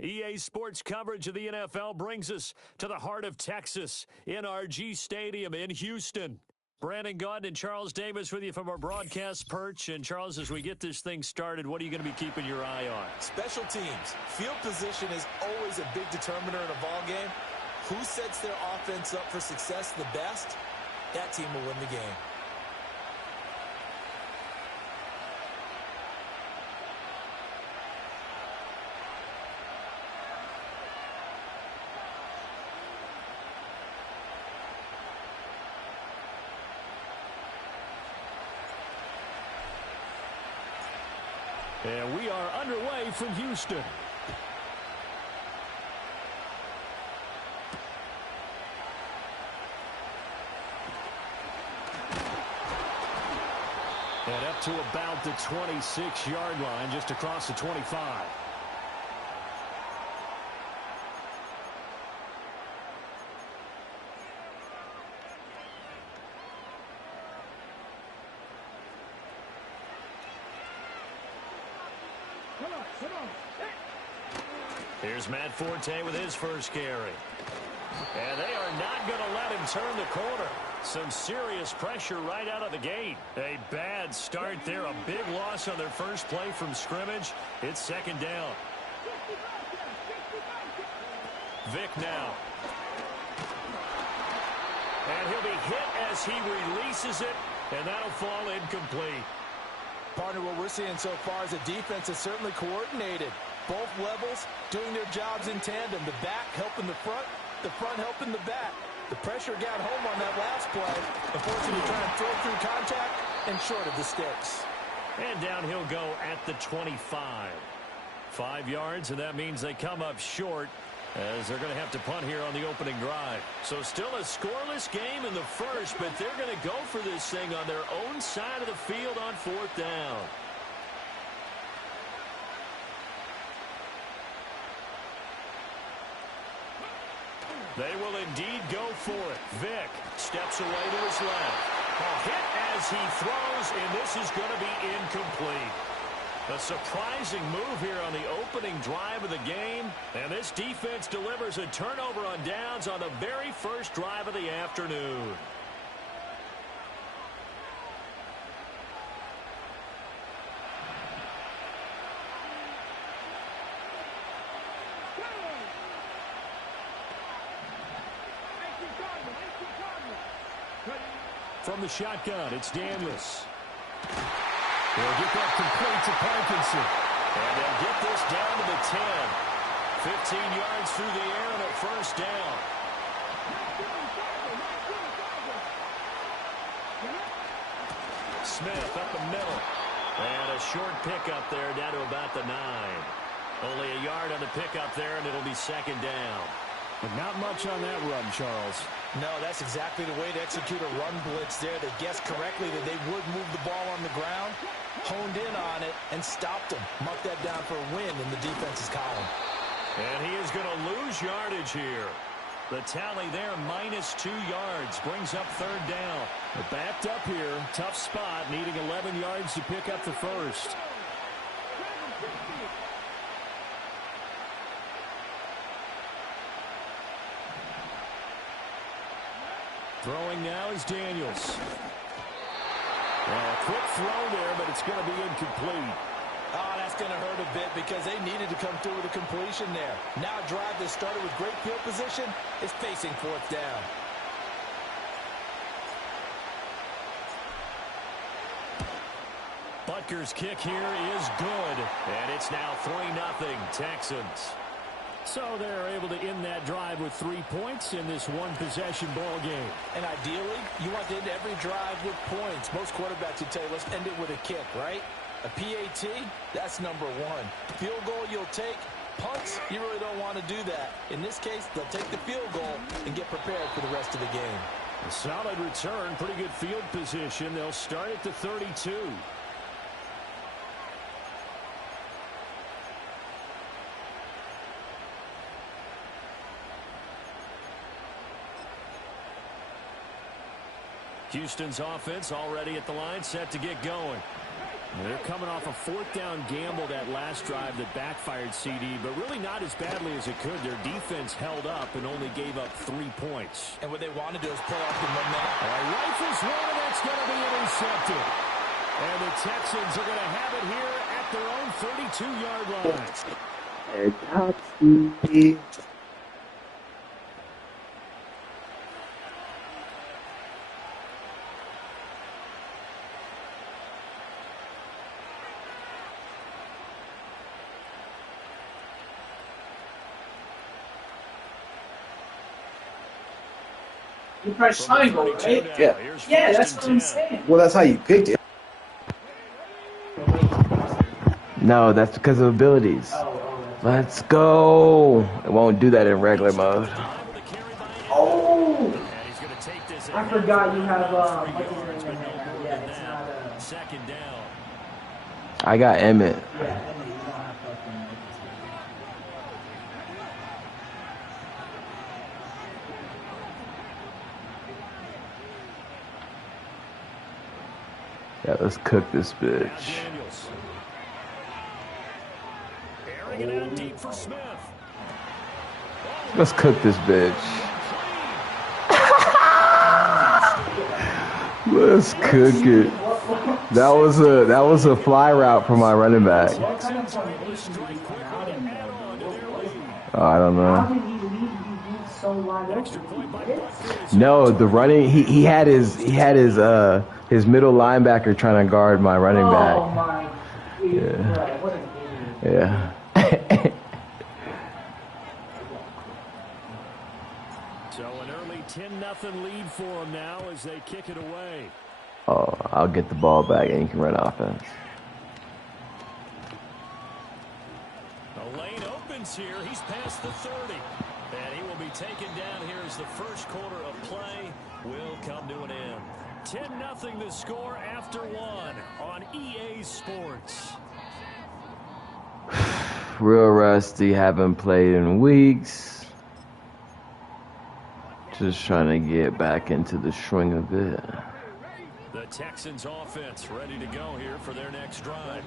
EA Sports coverage of the NFL brings us to the heart of Texas, NRG Stadium in Houston. Brandon Gaudin and Charles Davis with you from our broadcast perch. And, Charles, as we get this thing started, what are you going to be keeping your eye on? Special teams. Field position is always a big determiner in a ball game. Who sets their offense up for success the best, that team will win the game. And we are underway from Houston. And up to about the 26-yard line, just across the 25. Here's Matt Forte with his first carry. And they are not going to let him turn the corner. Some serious pressure right out of the gate. A bad start there. A big loss on their first play from scrimmage. It's second down. Vic now. And he'll be hit as he releases it. And that'll fall incomplete. Partner, what we're seeing so far is the defense is certainly coordinated. Both levels doing their jobs in tandem. The back helping the front helping the back. The pressure got home on that last play. Unfortunately, trying to throw through contact and short of the sticks. And down he'll go at the 25. 5 yards, and that means they come up short as they're going to have to punt here on the opening drive. So still a scoreless game in the first, but they're going to go for this thing on their own side of the field on fourth down. They will indeed go for it. Vic steps away to his left. A hit as he throws, and this is going to be incomplete. A surprising move here on the opening drive of the game. And this defense delivers a turnover on downs on the very first drive of the afternoon. From the shotgun, it's Daniels. They'll get that complete to Parkinson. And they'll get this down to the 10. 15 yards through the air and a first down. Smith up the middle. And a short pickup there down to about the 9. Only a yard on the pickup there, and it'll be second down. But not much on that run, Charles. No, that's exactly the way to execute a run blitz there. They guessed correctly that they would move the ball on the ground, honed in on it, and stopped them. Marked that down for a win in the defense's column. And he is going to lose yardage here. The tally there, -2 yards, brings up third down. They're backed up here, tough spot, needing 11 yards to pick up the first. Throwing now is Daniels. Well, a quick throw there, but it's going to be incomplete. Oh, that's going to hurt a bit because they needed to come through with a completion there. Now a drive that started with great field position is facing fourth down. Butker's kick here is good, and it's now 3-0 Texans. So they're able to end that drive with 3 points in this one-possession ball game. And ideally, you want to end every drive with points. Most quarterbacks would tell you, let's end it with a kick, right? A PAT, that's number 1. Field goal you'll take. Punts, you really don't want to do that. In this case, they'll take the field goal and get prepared for the rest of the game. A solid return, pretty good field position. They'll start at the 32. Houston's offense already at the line, set to get going. They're coming off a fourth down gamble that last drive that backfired CD, but really not as badly as it could. Their defense held up and only gave up 3 points. And what they want to do is play off the momentum. Rifles one, and that's going to be intercepted. And the Texans are going to have it here at their own 32-yard line. You press triangle, right? Yeah. Yeah, that's what I'm saying. Well, that's how you picked it. No, that's because of abilities. Let's go. It won't do that in regular mode. Oh! I forgot you have, yeah, it's not, second down. I got Emmett. Yeah, Emmett, you don't have fucking... Yeah, let's cook this bitch. Let's cook this bitch. Let's cook it. That was a fly route for my running back. Oh, I don't know. No, the running he had his middle linebacker trying to guard my running back. Oh my. Yeah. What an idiot. Yeah. So an early 10-0 lead for them now as they kick it away. Oh, I'll get the ball back and you can run offense. The lane opens here. He's past the 30. And he will be taken down here as the first quarter of play will come to an end. 10-0 the score after one on EA Sports. Real rusty, haven't played in weeks. Just trying to get back into the swing of it. The Texans offense ready to go here for their next drive.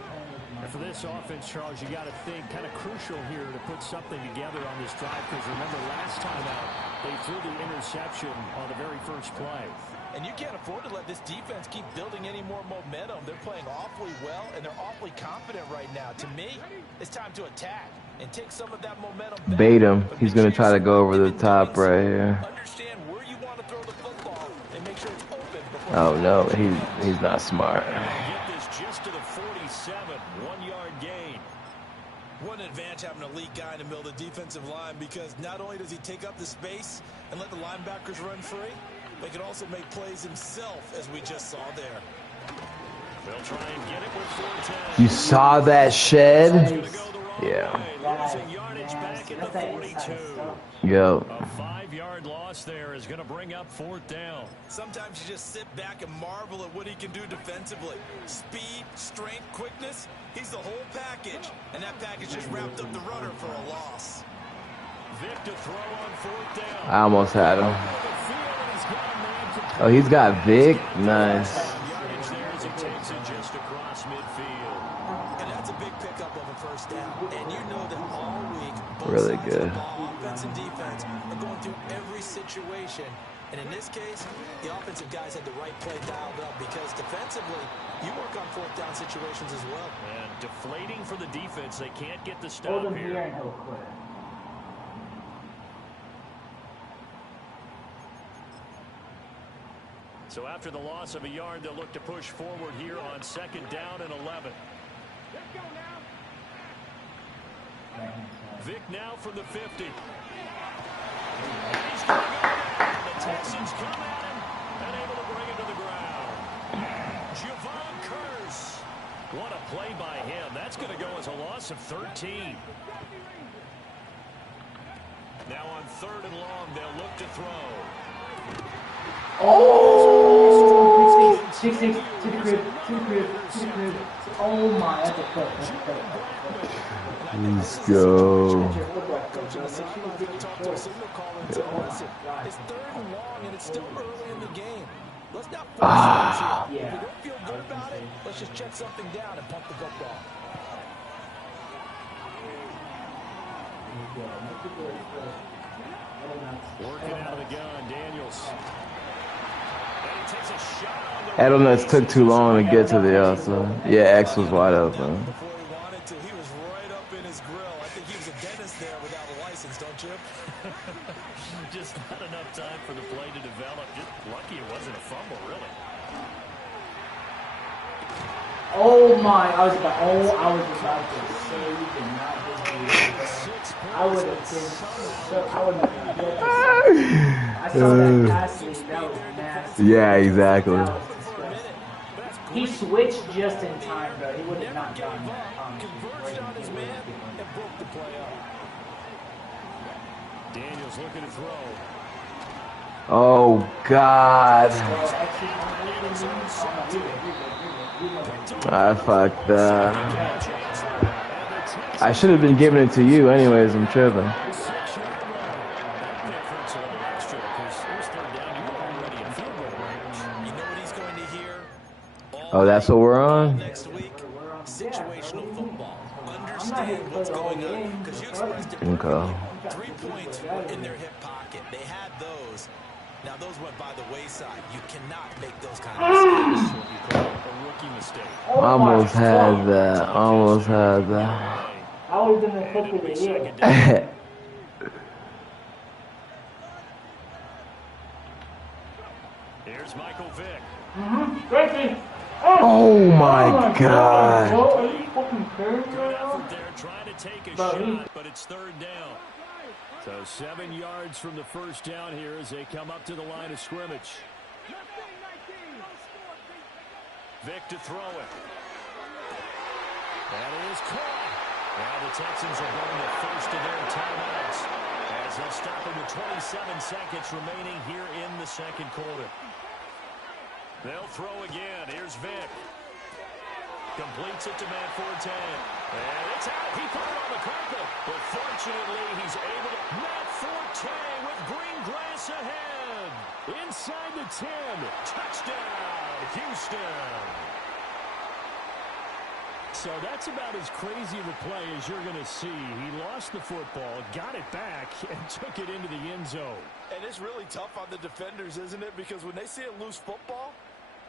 And for this offense, Charles, you got to think kind of crucial here to put something together on this drive, because remember last time out they threw the interception on the very first play. And you can't afford to let this defense keep building any more momentum. They're playing awfully well, and they're awfully confident right now. To me, it's time to attack and take some of that momentum back. Bait him. He's going to try to go over the top right here. Understand where you want to throw the football and make sure it's open. Oh, no. He's not smart. Get this just to the 47, 1-yard gain. What an advantage having a elite guy in the middle of the defensive line, because not only does he take up the space and let the linebackers run free, but he can also make plays himself, as we just saw there. They'll try and get it with 4-10. You saw that shed? Yeah. Losing yardage back at the 42. Yo. A 5-yard loss there is going to bring up 4th down. Sometimes you just sit back and marvel at what he can do defensively. Speed, strength, quickness, he's the whole package. And that package just wrapped up the runner for a loss. Vic to throw on 4th down. I almost had him. Oh, he's got Vic? Nice. Yardage there as he takes it just across midfield. And that's a big pickup of a first down. And you know that all week, both Really sides good. of the ball, offense and defense, are going through every situation. And in this case, the offensive guys had the right play dialed up, because defensively, you work on 4th down situations as well. And deflating for the defense. They can't get the Hold stop him here here. and he'll quit. So after the loss of a yard, they'll look to push forward here on 2nd down and 11. Vic now from the 50. And he's going to go down. The Texans come at him and able to bring him to the ground. Javon Curse. What a play by him. That's going to go as a loss of 13. Now on 3rd and long, they'll look to throw. Oh! 6, to the crib. Oh my, that's a clip. Let's go. It's 3rd and long, and it's still early in the game. Let's not force things here. If we don't feel good about it, let's let's just check something down and pump the football. Working out of the gun, Daniels. And he takes a shot on the Edelnuts took too long to get to the outside. Yeah, X was wide open. Before he wanted to, he was right up in his grill. I think he was a dentist there without a license, don't you? Just not enough time for the play to develop. Just lucky it wasn't a fumble, really. Oh my! I was about to say you did not just do this. I would have been so. I would have been. I saw that last week. That was nasty. Yeah, exactly. That was disgusting. He switched just in time, though. He would have not done that. Converged on his man and broke the play up. Daniels looking to throw. Oh, God. I fucked up. I should have been giving it to you anyways. I'm tripping. Oh, that's what we're on? Next week, situational football. Understand what's going on. Because you expressed it. Okay. 3 points were in their hip pocket. They had those. Now, those went by the wayside. You cannot make those kind of mistakes. A rookie mistake. Almost had that. Almost had that. I was going to flip it again. Here's Michael Vick. Gracie! Oh my God. Bro, are you fucking serious Good right effort now? there, trying to take a Bro, shot, but it's third down. So 7 yards from the first down here as they come up to the line of scrimmage. Vick to throw it. That is caught. Now the Texans are going to first of their timeouts as they'll stop it with 27 seconds remaining here in the second quarter. They'll throw again. Here's Vick. Completes it to Matt Forte. And it's out. He put it on the carpet. But fortunately, he's able to... Matt Forte with green grass ahead. Inside the 10. Touchdown, Houston. So that's about as crazy of a play as you're going to see. He lost the football, got it back, and took it into the end zone. And it's really tough on the defenders, isn't it? Because when they see a loose football,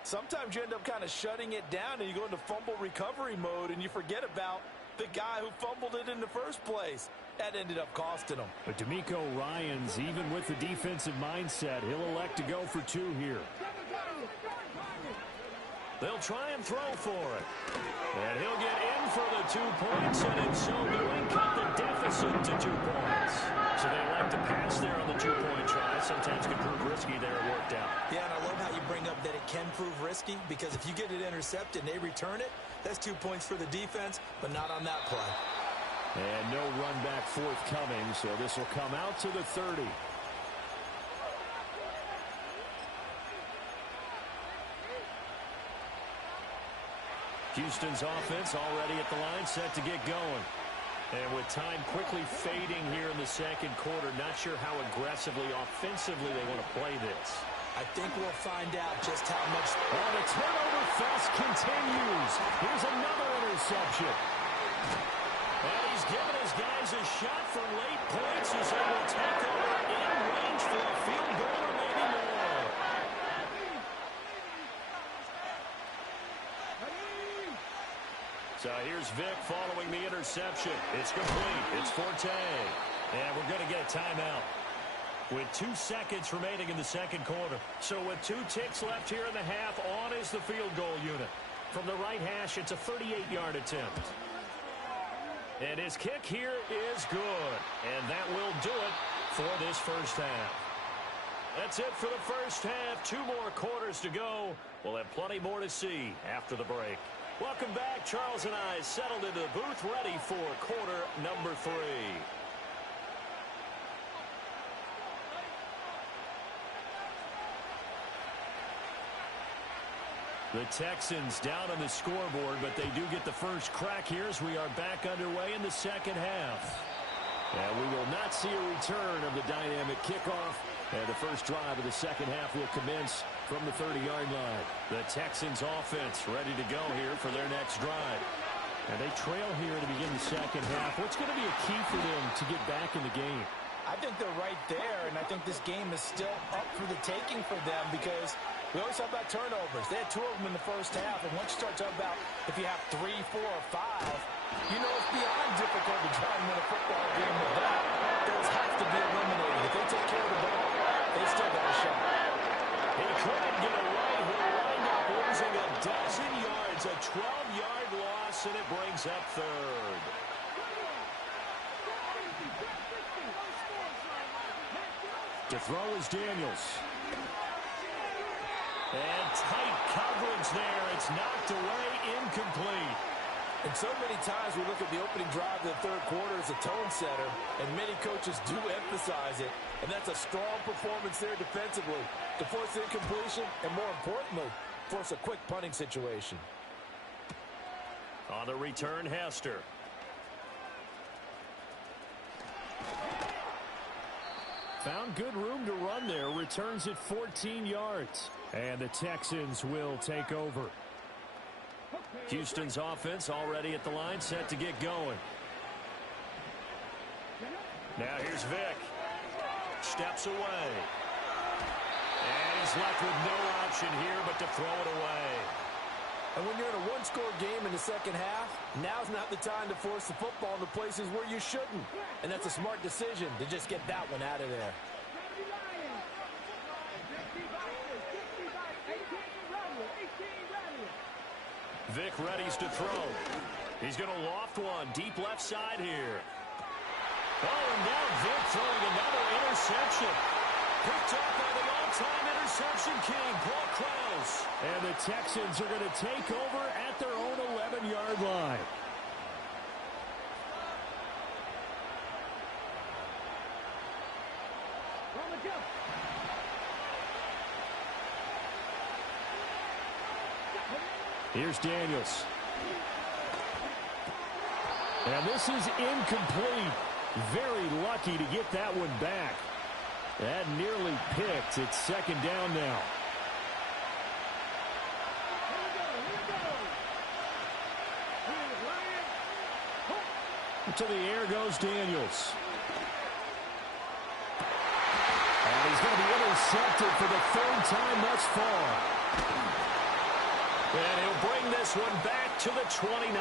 sometimes you end up kind of shutting it down and you go into fumble recovery mode and you forget about the guy who fumbled it in the first place. That ended up costing him. But DeMeco Ryans, even with the defensive mindset, he'll elect to go for 2 here. They'll try and throw for it. And he'll get in for the 2 points, and in so doing, cut the deficit to 2 points. So they elect to pass there on the 2-point try. Sometimes can prove risky there. It worked out. Yeah, and I love how you bring up that it can prove risky, because if you get it intercepted and they return it, that's 2 points for the defense, but not on that play. And no run back forthcoming, so this will come out to the 30. Houston's offense already at the line, set to get going. And with time quickly fading here in the second quarter, not sure how aggressively, offensively they want to play this. I think we'll find out just how much. Oh, the turnover fest continues. Here's another interception. And he's giving his guys a shot for late points as they will take over in range for a field goal or maybe more. So here's Vick following the interception. It's complete. It's Forte. And we're going to get a timeout with 2 seconds remaining in the second quarter. So with 2 ticks left here in the half, on is the field goal unit. From the right hash, it's a 38-yard attempt. And his kick here is good. And that will do it for this first half. That's it for the first half. 2 more quarters to go. We'll have plenty more to see after the break. Welcome back. Charles and I settled into the booth ready for quarter number 3. The Texans down on the scoreboard, but they do get the first crack here as we are back underway in the second half. And we will not see a return of the dynamic kickoff. And the first drive of the second half will commence from the 30-yard line. The Texans offense ready to go here for their next drive. And they trail here to begin the second half. What's going to be a key for them to get back in the game? I think they're right there, and I think this game is still up for the taking for them because we always talk about turnovers. They had 2 of them in the first half, and once you start talking about if you have 3, 4, or 5, you know it's beyond difficult to try and win a football game with that. Those have to be eliminated. If they take care of the ball, they still got a shot. He couldn't get away. He wind up losing a dozen yards, a 12-yard loss, and it brings up third. To throw is Daniels. And tight coverage there. It's knocked away, incomplete. And so many times we look at the opening drive of the third quarter as a tone setter, and many coaches do emphasize it. And that's a strong performance there defensively to force the incompletion and, more importantly, force a quick punting situation. On the return, Hester. Found good room to run there. Returns it 14 yards. And the Texans will take over. Houston's offense already at the line, set to get going. Now here's Vick. Steps away. And he's left with no option here but to throw it away. And when you're in a one-score game in the second half, now's not the time to force the football in the places where you shouldn't. And that's a smart decision to just get that one out of there. Vick readies to throw. He's going to loft one deep left side here. Oh, and now Vick throwing another interception. Picked up by the all-time interception king, Paul Krause. And the Texans are going to take over at their own 11-yard line. Here's Daniels. And this is incomplete. Very lucky to get that one back. That nearly picked. It's second down now. To the air goes Daniels. And he's going to be intercepted for the third time thus far. And he'll bring this one back to the 29.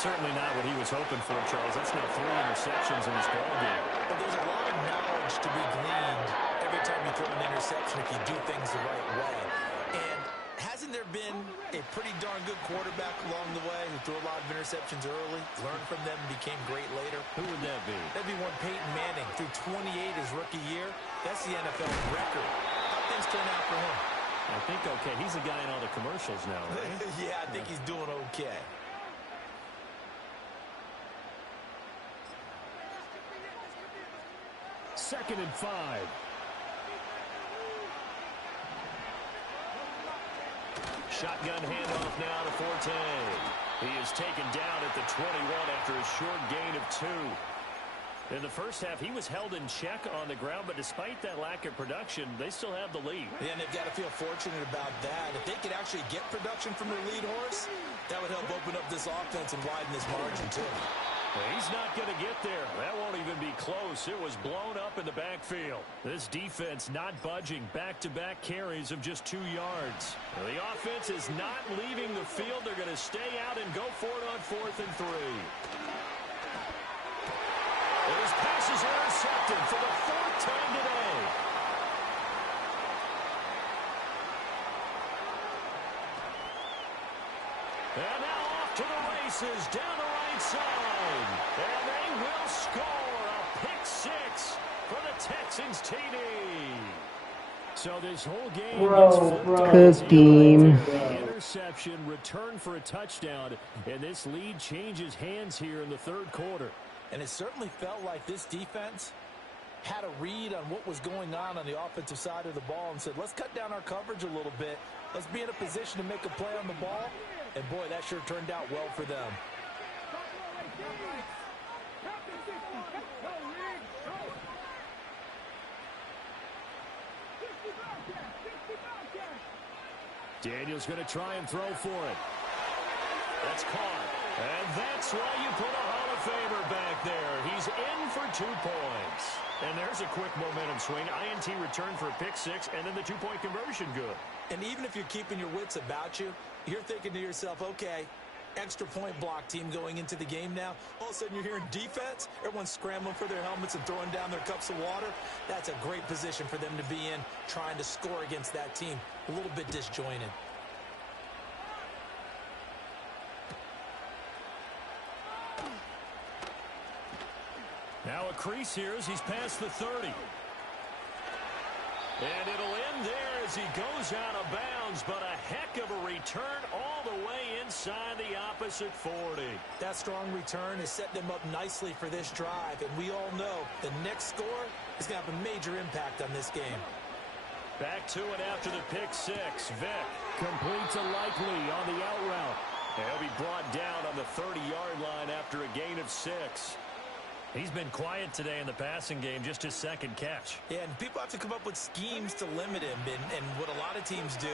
Certainly not what he was hoping for, Charles. That's now 3 interceptions in this ballgame. But there's a lot of knowledge to be gleaned every time you throw an interception if you do things the right way. And hasn't there been a pretty darn good quarterback along the way who threw a lot of interceptions early, learned from them, and became great later? Who would that be? That'd be one Peyton Manning. Threw 28 his rookie year. That's the NFL record. How things turn out for him? I think okay. He's the guy in all the commercials now, right? Yeah, I think he's doing okay. Second and 5. Shotgun handoff now to Forte. He is taken down at the 21 after a short gain of 2. In the first half, he was held in check on the ground, but despite that lack of production, they still have the lead. Yeah, and they've got to feel fortunate about that. If they could actually get production from their lead horse, that would help open up this offense and widen this margin, too. He's not going to get there. That won't even be close. It was blown up in the backfield. This defense not budging. Back-to-back carries of just 2 yards. The offense is not leaving the field. They're going to stay out and go for it on 4th and 3. His pass is intercepted for the 4th time today. And now off to the races down the right side. And they will score a pick 6 for the Texans TD. So this whole game Cook team. Interception, return for a touchdown, and this lead changes hands here in the third quarter. And it certainly felt like this defense had a read on what was going on the offensive side of the ball and said, let's cut down our coverage a little bit. Let's be in a position to make a play on the ball. And, boy, that sure turned out well for them. Daniel's going to try and throw for it. That's caught. And that's why you put a Hall of Famer back there. He's in for 2 points. And there's a quick momentum swing. INT return for a pick six, and then the 2-point conversion good. And even if you're keeping your wits about you, you're thinking to yourself, okay, extra point block team going into the game now. All of a sudden you're hearing defense. Everyone's scrambling for their helmets and throwing down their cups of water. That's a great position for them to be in, trying to score against that team. A little bit disjointed. Now a crease here as he's past the 30. And it'll end there as he goes out of bounds, but a heck of a return all the way inside the opposite 40. That strong return is setting them up nicely for this drive, and we all know the next score is going to have a major impact on this game. Back to it after the pick six. Vick completes a likely on the out route. And he'll be brought down on the 30-yard line after a gain of 6. He's been quiet today in the passing game, just his second catch. Yeah, and people have to come up with schemes to limit him. And what a lot of teams do,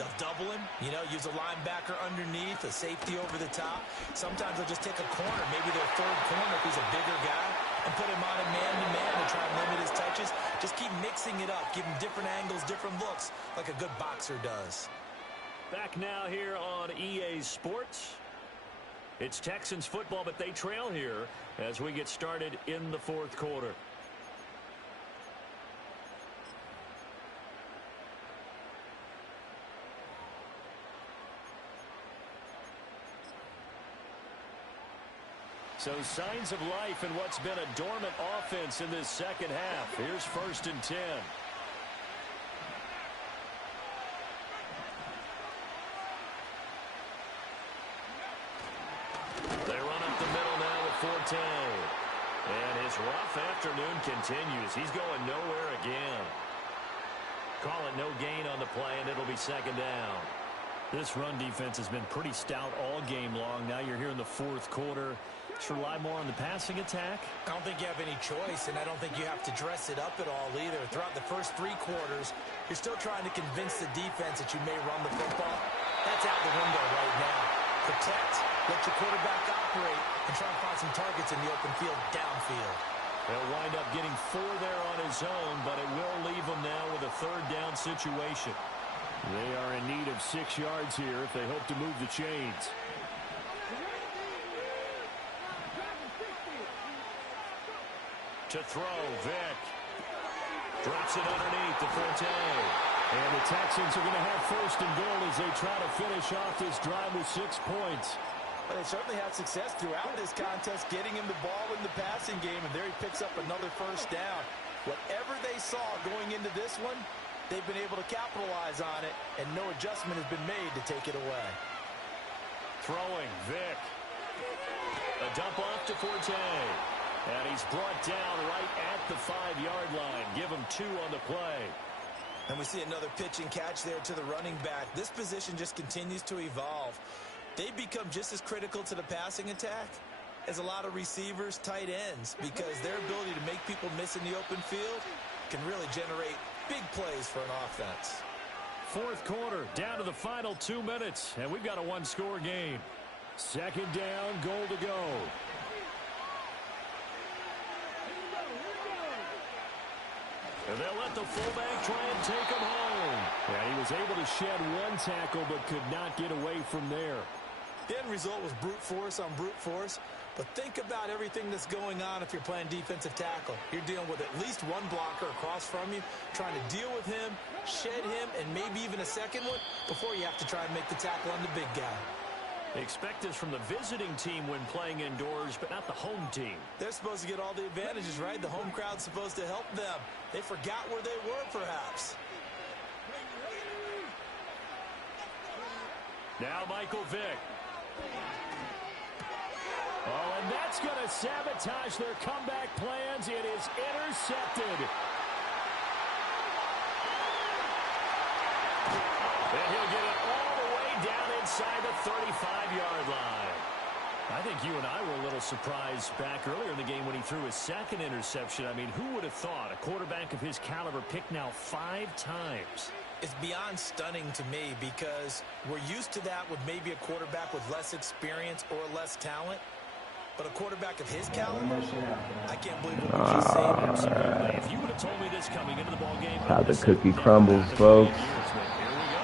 they'll double him, use a linebacker underneath, a safety over the top. Sometimes they'll just take a corner, maybe their third corner if he's a bigger guy, and put him on a man-to-man to try and limit his touches. Just keep mixing it up, give him different angles, different looks, like a good boxer does. Back now here on EA Sports. It's Texans football, but they trail here as we get started in the fourth quarter. So signs of life in what's been a dormant offense in this second half. Here's 1st and 10. Forte. And his rough afternoon continues. He's going nowhere again. Call it no gain on the play, and it'll be 2nd down. This run defense has been pretty stout all game long. Now you're here in the fourth quarter. Just rely more on the passing attack. I don't think you have any choice, and I don't think you have to dress it up at all either. Throughout the first 3 quarters, you're still trying to convince the defense that you may run the football. That's out the window right now. Protect, let your quarterback operate, and try and find some targets in the open field downfield. He'll wind up getting 4 there on his own, but it will leave him now with a 3rd down situation. They are in need of 6 yards here if they hope to move the chains. To throw, Vick. Drops it underneath to Forte. And the Texans are going to have 1st and goal as they try to finish off this drive with 6 points. Well, they certainly had success throughout this contest, getting him the ball in the passing game, and there he picks up another 1st down. Whatever they saw going into this one, they've been able to capitalize on it, and no adjustment has been made to take it away. Throwing, Vick. A dump off to Forte. And he's brought down right at the 5-yard line. Give him 2 on the play. And we see another pitch and catch there to the running back. This position just continues to evolve. They become just as critical to the passing attack as a lot of receivers, tight ends, because their ability to make people miss in the open field can really generate big plays for an offense. Fourth quarter, down to the final 2 minutes, and we've got a 1-score game. 2nd down, goal to go. And they'll let the fullback try and take him home. Yeah, he was able to shed 1 tackle but could not get away from there. The end result was brute force on brute force. But think about everything that's going on if you're playing defensive tackle. You're dealing with at least 1 blocker across from you, trying to deal with him, shed him, and maybe even a second one before you have to try and make the tackle on the big guy. Expect this from the visiting team when playing indoors, but not the home team. They're supposed to get all the advantages, right? The home crowd's supposed to help them. They forgot where they were, perhaps. Now Michael Vick. Oh, and that's going to sabotage their comeback plans. It is intercepted. And he'll get it all the way down inside the 35-yard line. I think you and I were a little surprised back earlier in the game when he threw his second interception. I mean, who would have thought a quarterback of his caliber picked now 5 times? It's beyond stunning to me because we're used to that with maybe a quarterback with less experience or less talent. But a quarterback of his caliber, I can't believe what we just seen. Absolutely. If you would have told me this coming into the ballgame, How the cookie crumbles, folks. Here we go.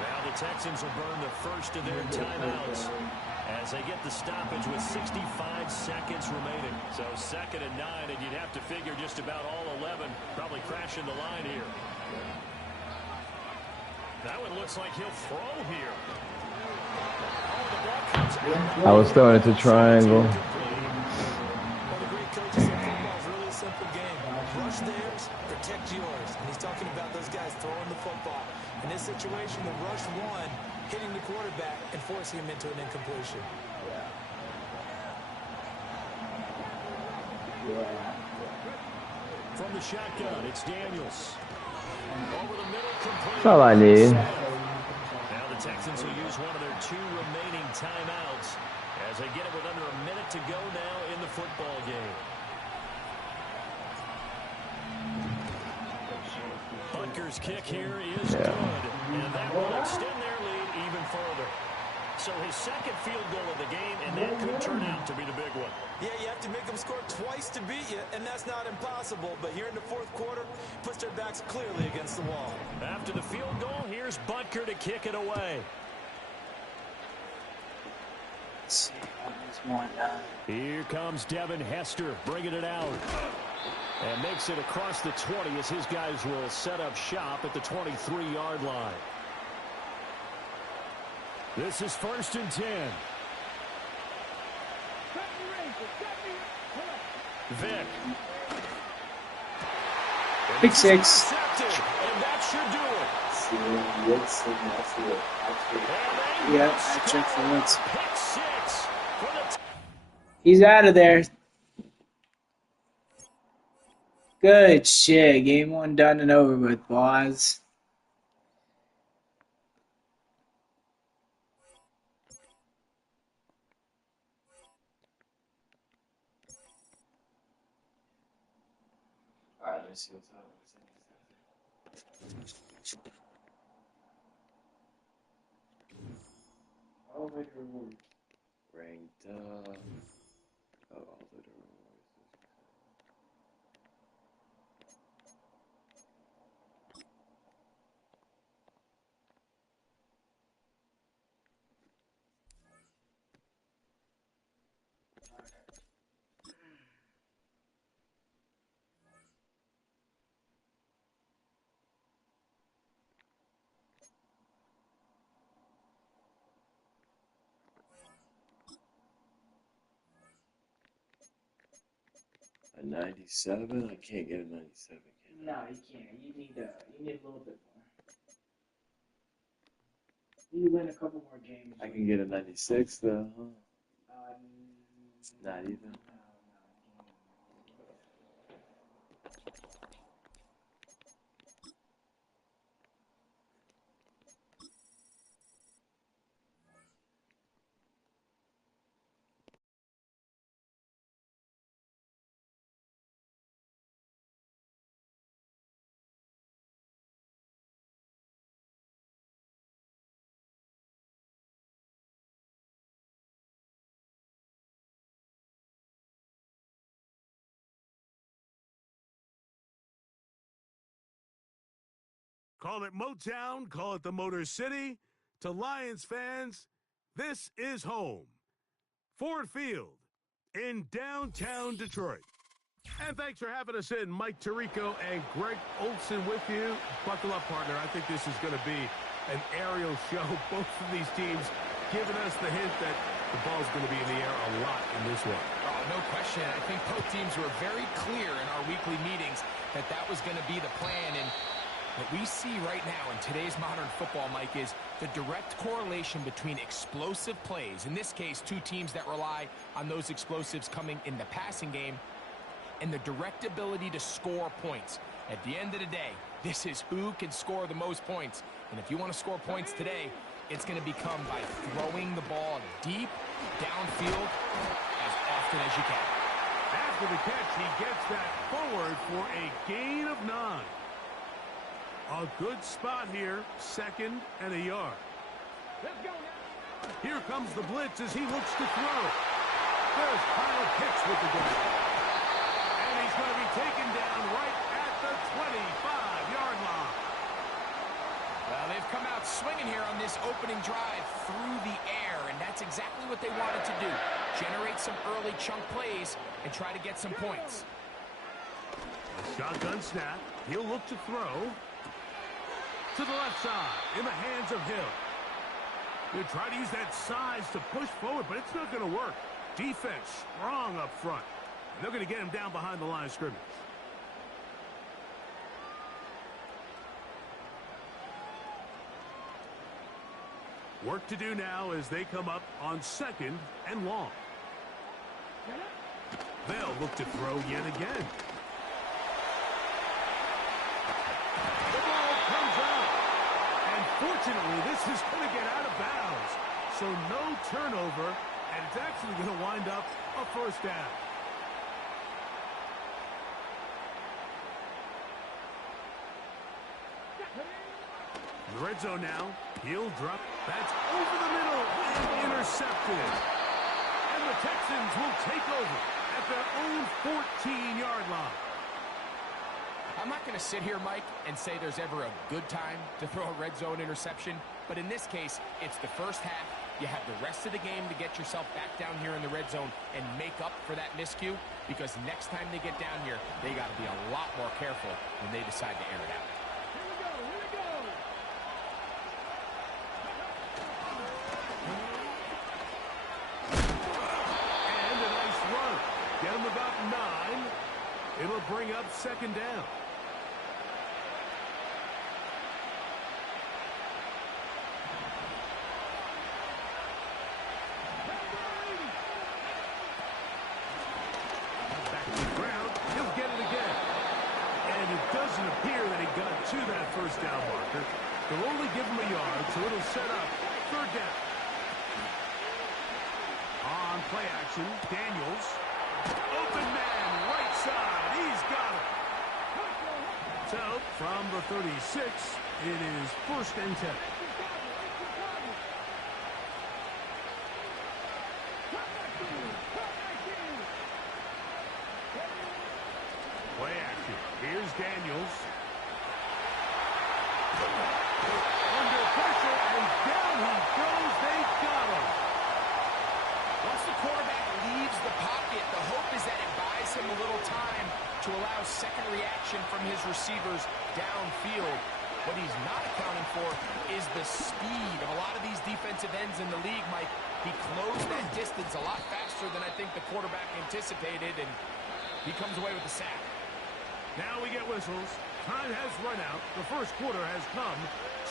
Now the Texans will burn the first of their timeouts as they get the stoppage with 65 seconds remaining. So 2nd and 9, and you'd have to figure just about all 11 probably crashing the line here. That one looks like he'll throw here. Oh, the ball comes out. I was throwing it to triangle. One of the great coaches in football is really a simple game. Rush theirs, protect yours. And he's talking about those guys throwing the football. In this situation, the rush one, hitting the quarterback and forcing him into an incompletion. From the shotgun, it's Daniels. Over the middle, complete. That's all I need. Now the Texans will use one of their 2 remaining timeouts as they get it with under a minute to go now in the football game. Butker's kick here is good, and that will extend their lead even further. So his 2nd field goal of the game, and that could turn out to be the big one. Yeah, you have to make them score twice to beat you, and that's not impossible. But here in the 4th quarter, puts their backs clearly against the wall. After the field goal, here's Butker to kick it away. Here comes Devin Hester bringing it out. And makes it across the 20 as his guys will set up shop at the 23-yard line. This is 1st and 10. Vic. Pick 6. And that should do it. Yeah, I checked for Woods. Pick 6 for the He's out of there. Good shit. Game 1 done and over with, boys. Alright, let me see what's up. Oh, my God. Ranked up. Oh, all the rewards. A 97? I can't get a 97. No, you can't. You need a little bit more. You win a couple more games. I can get a 96 though, huh? Not even. Call it Motown, call it the Motor City. To Lions fans, this is home. Ford Field in downtown Detroit. And thanks for having us in. Mike Tirico and Greg Olson with you. Buckle up, partner. I think this is going to be an aerial show. Both of these teams giving us the hint that the ball's going to be in the air a lot in this one. Oh, no question. I think both teams were very clear in our weekly meetings that that was going to be the plan. And what we see right now in today's modern football, Mike, is the direct correlation between explosive plays, in this case, 2 teams that rely on those explosives coming in the passing game, and the direct ability to score points. At the end of the day, this is who can score the most points. And if you want to score points today, it's going to become by throwing the ball deep downfield as often as you can. After the catch, he gets that forward for a gain of 9. A good spot here, 2nd and a yard. Let's go now. Here comes the blitz as he looks to throw. There's Kyle Pitts with the grab. And he's going to be taken down right at the 25-yard line. Well, they've come out swinging here on this opening drive through the air, and that's exactly what they wanted to do. Generate some early chunk plays and try to get some points. Shotgun snap. He'll look to throw. To the left side, in the hands of Hill. He'll try to use that size to push forward, but it's not going to work. Defense strong up front. And they're going to get him down behind the line of scrimmage. Work to do now as they come up on 2nd and long. They'll look to throw yet again. The ball comes out. And fortunately, this is going to get out of bounds. So no turnover, and it's actually going to wind up a first down. In the red zone now. He'll drop. That's over the middle and intercepted. And the Texans will take over at their own 14-yard line. I'm not going to sit here, Mike, and say there's ever a good time to throw a red zone interception, but in this case, it's the first half. You have the rest of the game to get yourself back down here in the red zone and make up for that miscue, because next time they get down here, they got to be a lot more careful when they decide to air it out. And a nice run. Get him about 9. It'll bring up 2nd down. Back to the ground. He'll get it again. And it doesn't appear that he got to that first down marker. They'll only give him a yard, so it'll set up 3rd down. On play action, Daniels. Open man, right side. He's got it. So, from the 36, it is 1st and 10. Play action. Here's Daniels. Under pressure, and down he goes. They got him. Once the quarterback leaves the pocket, the hope is that it buys him a little time to allow second reaction from his receivers downfield. What he's not accounting for is the speed of a lot of these defensive ends in the league, Mike. He closed that distance a lot faster than I think the quarterback anticipated, and he comes away with the sack. Now we get whistles. Time has run out. The first quarter has come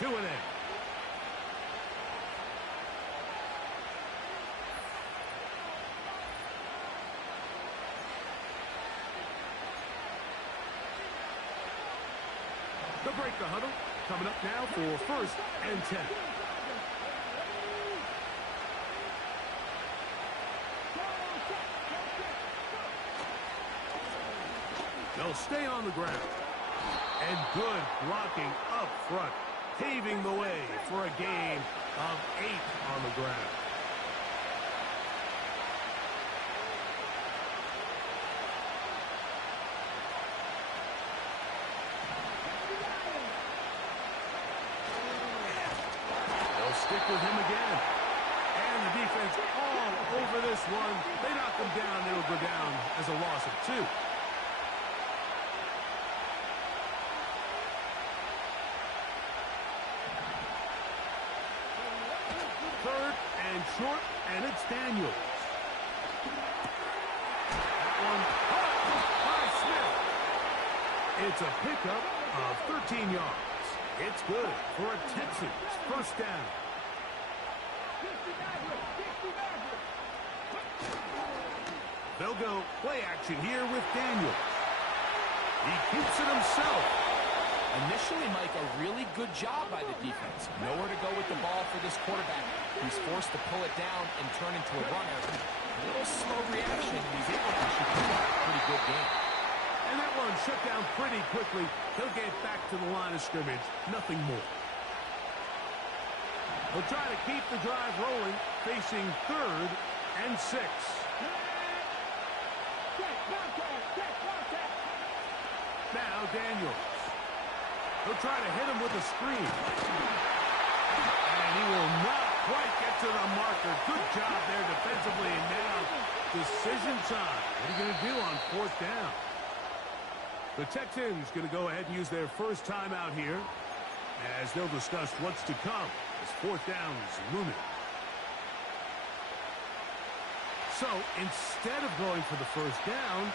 to an end. The break the huddle. Coming up now for 1st and 10. They'll stay on the ground. And good blocking up front, paving the way for a gain of 8 on the ground. Stick with him again. And the defense all over this one. They knock him down. It'll go down as a loss of 2. Third and short, and it's Daniels. That one caught by Smith. It's a pickup of 13 yards. It's good for a Texans first down. They'll go play action here with Daniels. He keeps it himself. Initially, Mike, a really good job by the defense. Nowhere to go with the ball for this quarterback. He's forced to pull it down and turn into a runner. A little slow reaction. He's able to shoot a pretty good game. And that one shut down pretty quickly. He'll get back to the line of scrimmage. Nothing more. We'll try to keep the drive rolling, facing 3rd and 6. Now Daniels. He'll try to hit him with a screen. And he will not quite get to the marker. Good job there defensively. And now decision time. What are you going to do on 4th down? The Texans going to go ahead and use their first timeout here as they'll discuss what's to come as 4th down is looming. So instead of going for the first down,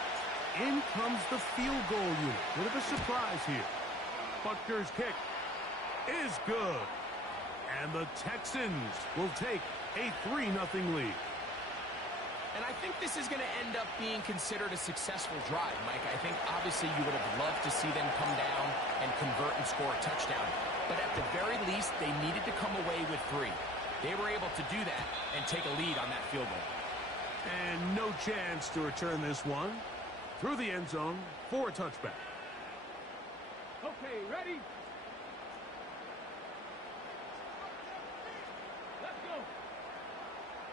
in comes the field goal unit. Bit of a surprise here. Buckner's kick is good. And the Texans will take a 3-0 lead. And I think this is going to end up being considered a successful drive, Mike. I think obviously you would have loved to see them come down and convert and score a touchdown. But at the very least, they needed to come away with 3. They were able to do that and take a lead on that field goal. And no chance to return this one through the end zone for a touchback. Okay, ready? Let's go.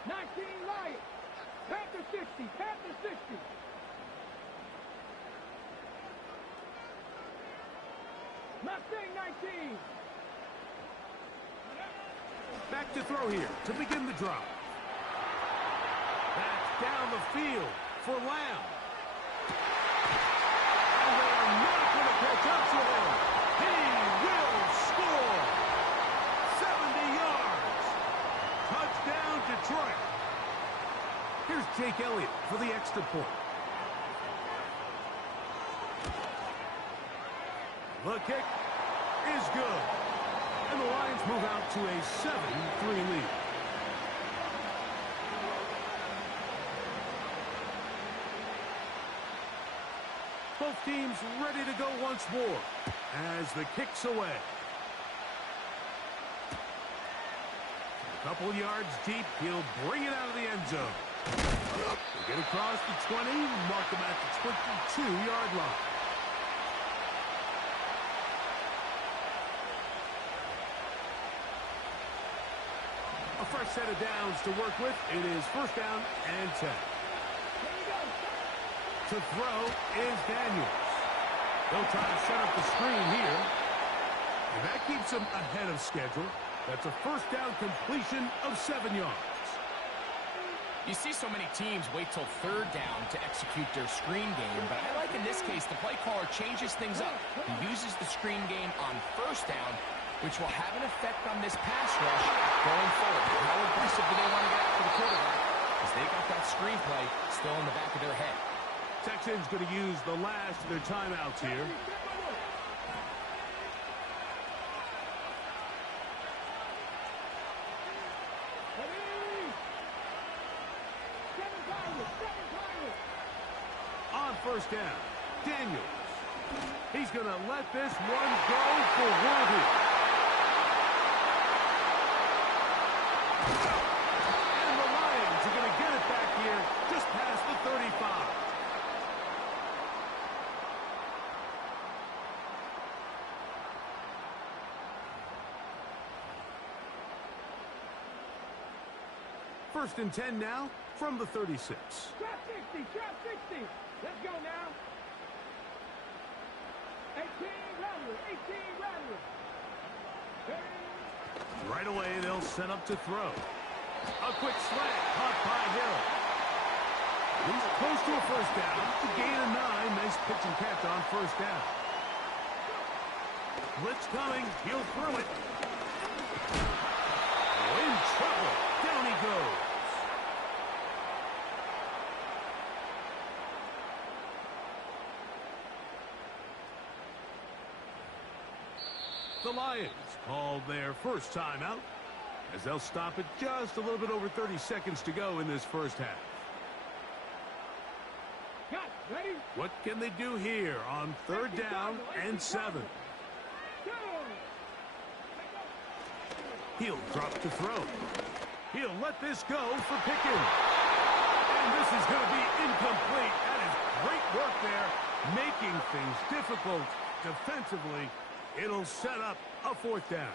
19 Lions. Panther 60. Panther 60. Mustang 19. Back to throw here to begin the drive. That's down the field for Lamb. And they are not going to catch up to him. He will score. 70 yards. Touchdown, Detroit. Here's Jake Elliott for the extra point. The kick is good. And the Lions move out to a 7-3 lead. Both teams ready to go once more as the kick's away. A couple yards deep, he'll bring it out of the end zone. They get across the 20, mark him at the 22-yard line. A fresh set of downs to work with. It is 1st down and 10. To throw is Daniels. They'll try to set up the screen here. And that keeps them ahead of schedule. That's a 1st down completion of 7 yards. You see so many teams wait till 3rd down to execute their screen game, but I like in this case the play caller changes things up. He uses the screen game on 1st down, which will have an effect on this pass rush going forward. How aggressive do they want to get after the quarterback? Because they got that screen play still in the back of their head. Texans going to use the last of their timeouts here. On 1st down, Daniels. He's going to let this one go for Worthy. And the Lions are going to get it back here just past the 35. First and 10 now from the 36. Trap 60, trap 60. Let's go now. 18 Rattler. Right away, they'll set up to throw. A quick slant caught by Hill. He's close to a 1st down. To gain a 9. Nice pitch and catch on 1st down. Blitz coming. He'll throw it. In trouble. Down he goes. The Lions called their first timeout as they'll stop it just a little bit over 30 seconds to go in this 1st half. Got ready. What can they do here on 3rd down and 7? He'll drop to throw. He'll let this go for Pickens. And this is going to be incomplete. That is great work there, making things difficult defensively. It'll set up a 4th down.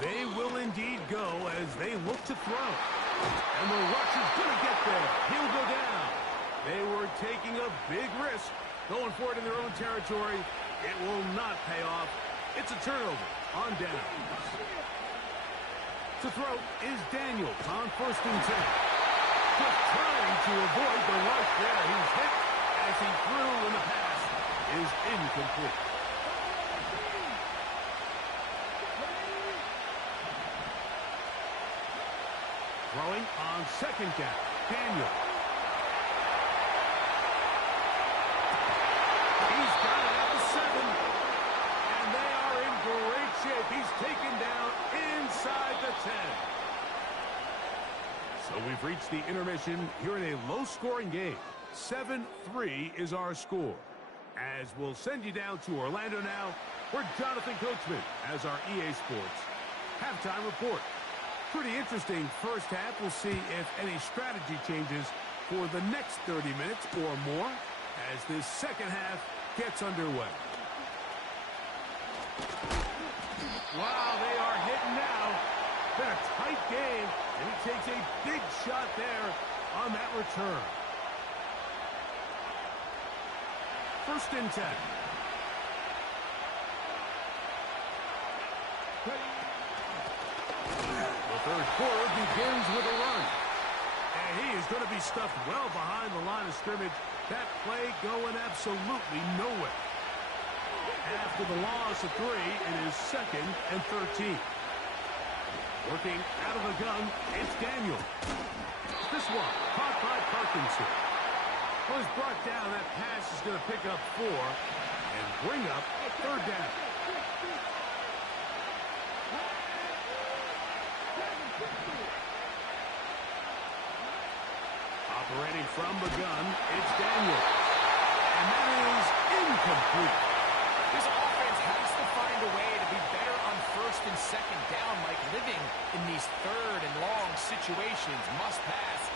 They will indeed go as they look to throw. And the rush is going to get there. He'll go down. They were taking a big risk, going for it in their own territory. It will not pay off. It's a turnover on down. To throw is Daniels on 1st and 10. Just trying to avoid the rush there. He's hit as he threw, and the pass is incomplete. Throwing on 2nd down, Daniel. He's got it at the 7. And they are in great shape. He's taken down inside the 10. So we've reached the intermission here in a low-scoring game. 7-3 is our score. As we'll send you down to Orlando now, where Jonathan Coachman has our EA Sports halftime report. Pretty interesting first half. We'll see if any strategy changes for the next 30 minutes or more as this second half gets underway. Wow, they are hitting now. Been a tight game, and he takes a big shot there on that return. 1st and 10. The 3rd quarter begins with a run. And he is going to be stuffed well behind the line of scrimmage. That play going absolutely nowhere. After the loss of 3, it is 2nd and 13. Working out of the gun, it's Daniel. This one caught by Parkinson. Was brought down. That pass is going to pick up 4 and bring up 3rd down. Operating from the gun, it's Daniel. And that is incomplete. This offense has to find a way to be better on 1st and 2nd down, like living in these 3rd and long situations. Must pass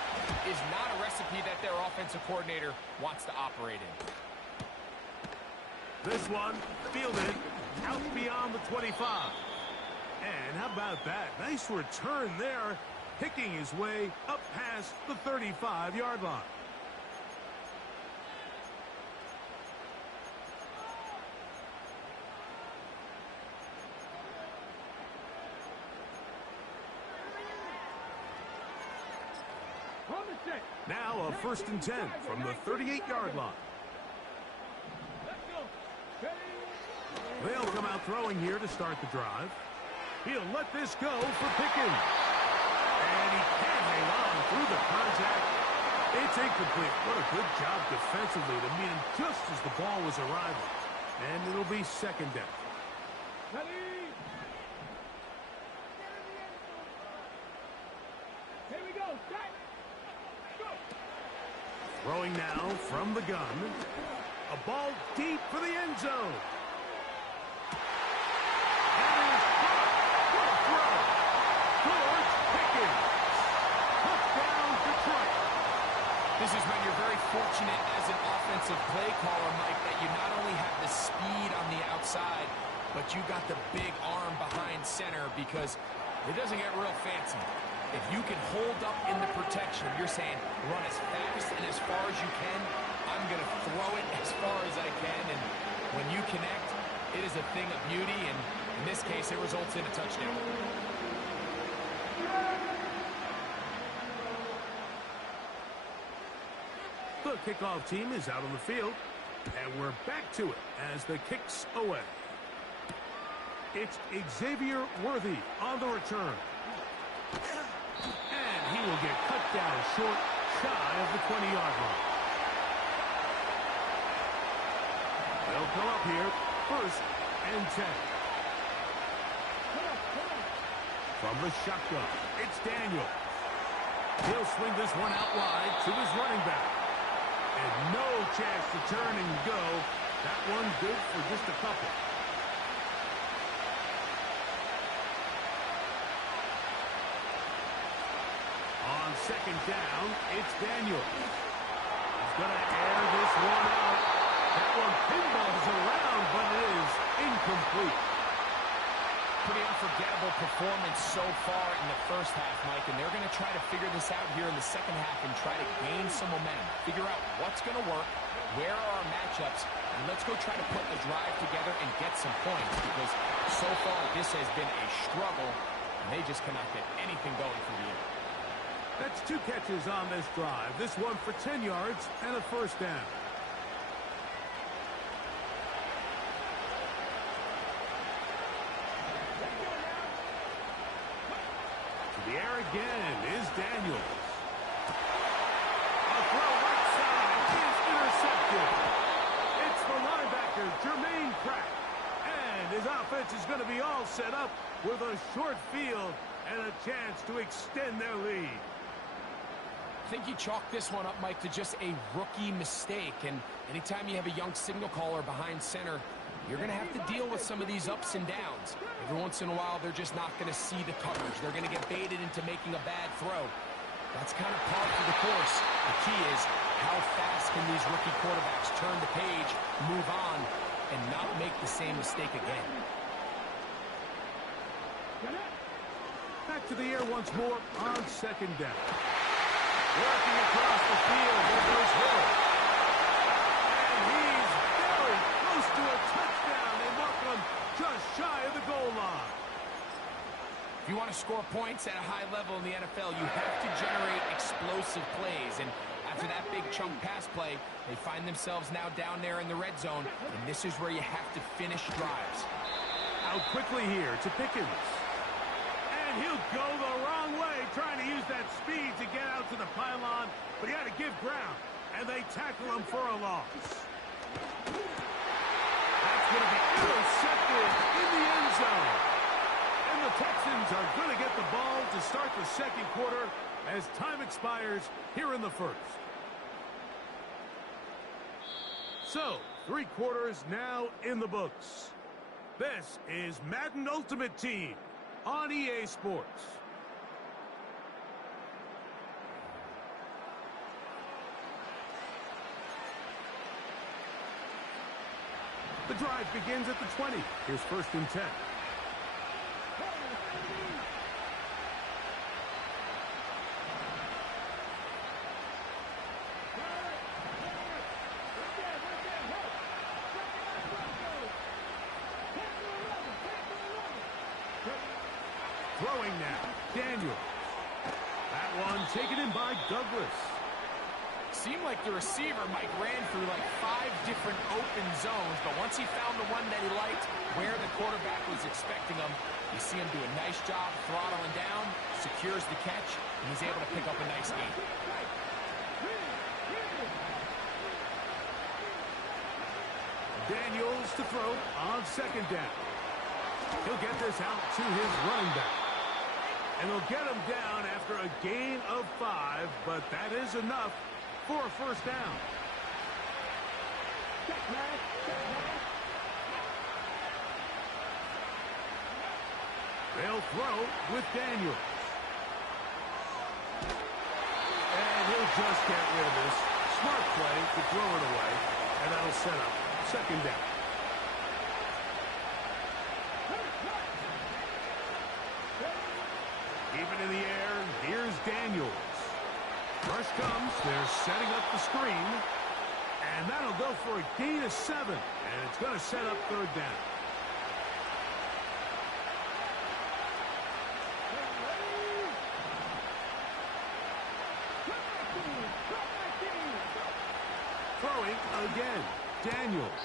is not a recipe that their offensive coordinator wants to operate in. This one fielded out beyond the 25. And how about that? Nice return there, picking his way up past the 35-yard line. Now a 1st and 10 from the 38-yard line. They'll come out throwing here to start the drive. He'll let this go for Pickens. And he can't hang on through the contact. It's incomplete. What a good job defensively to meet him just as the ball was arriving. And it'll be 2nd down. Here we go. Set. Go. Throwing now from the gun. A ball deep for the end zone. And it's caught. What a throw. George Pickens. Touchdown, Detroit. This is when you're very fortunate as an offensive play caller, Mike, that you not only have the speed on the outside, but you got the big arm behind center, because it doesn't get real fancy. If you can hold up in the protection, you're saying run as fast and as far as you can. I'm going to throw it as far as I can. And when you connect, it is a thing of beauty. And in this case, it results in a touchdown. The kickoff team is out on the field. And we're back to it as the kick's away. It's Xavier Worthy on the return. And he will get cut down short, shy of the 20-yard line. They'll come up here, 1st and 10. From the shotgun, it's Daniel. He'll swing this one out wide to his running back. And no chance to turn and go That one good for just a couple. On second down, it's Daniel. He's going to air this one out. That one pinballs around, but it is incomplete. Pretty unforgettable performance so far in the first half, Mike, and they're going to try to figure this out here in the second half and try to gain some momentum. Figure out what's going to work, where are our matchups, and let's go try to put the drive together and get some points, because so far this has been a struggle, and they just cannot get anything going for the year. That's 2 catches on this drive. This one for 10 yards and a first down. The air again is Daniels. A throw right side is intercepted. It's the linebacker, Jermaine Pratt. And his offense is going to be all set up with a short field and a chance to extend their lead. I think you chalk this one up, Mike, to just a rookie mistake. And anytime you have a young signal caller behind center, you're going to have to deal with some of these ups and downs. Every once in a while, they're just not going to see the coverage. They're going to get baited into making a bad throw. That's kind of par for the course. The key is how fast can these rookie quarterbacks turn the page, move on, and not make the same mistake again. Back to the air once more on second down. Working across the field, there goes Hill. And he's very close to a touchdown. They mark him just shy of the goal line. If you want to score points at a high level in the NFL, you have to generate explosive plays. And after that big chunk pass play, they find themselves now down there in the red zone. And this is where you have to finish drives. Out quickly here to Pickens. And he'll go the wrong way, trying to use that speed to get out to the pylon, but he had to give ground, and they tackle him for a loss. That's going to be intercepted in the end zone. And the Texans are going to get the ball to start the second quarter as time expires here in the first. So, 3 quarters now in the books. This is Madden Ultimate Team on EA Sports. The drive begins at the 20. Here's 1st and 10. Throwing now, Daniel. That one taken in by Douglas. Seemed like the receiver, Mike, ran through like 5 different open zones, but once he found the one that he liked, where the quarterback was expecting him, you see him do a nice job throttling down, secures the catch, and he's able to pick up a nice gain. Daniels to throw on second down. He'll get this out to his running back. And they'll get him down after a gain of 5, but that is enough for a first down. They'll throw with Daniels. And he'll just get rid of this. Smart play to throw it away, and that'll set up second down. Even in the air, here's Daniels. Rush comes, they're setting up the screen, and that'll go for a gain of 7, and it's going to set up third down. Throwing again, Daniels.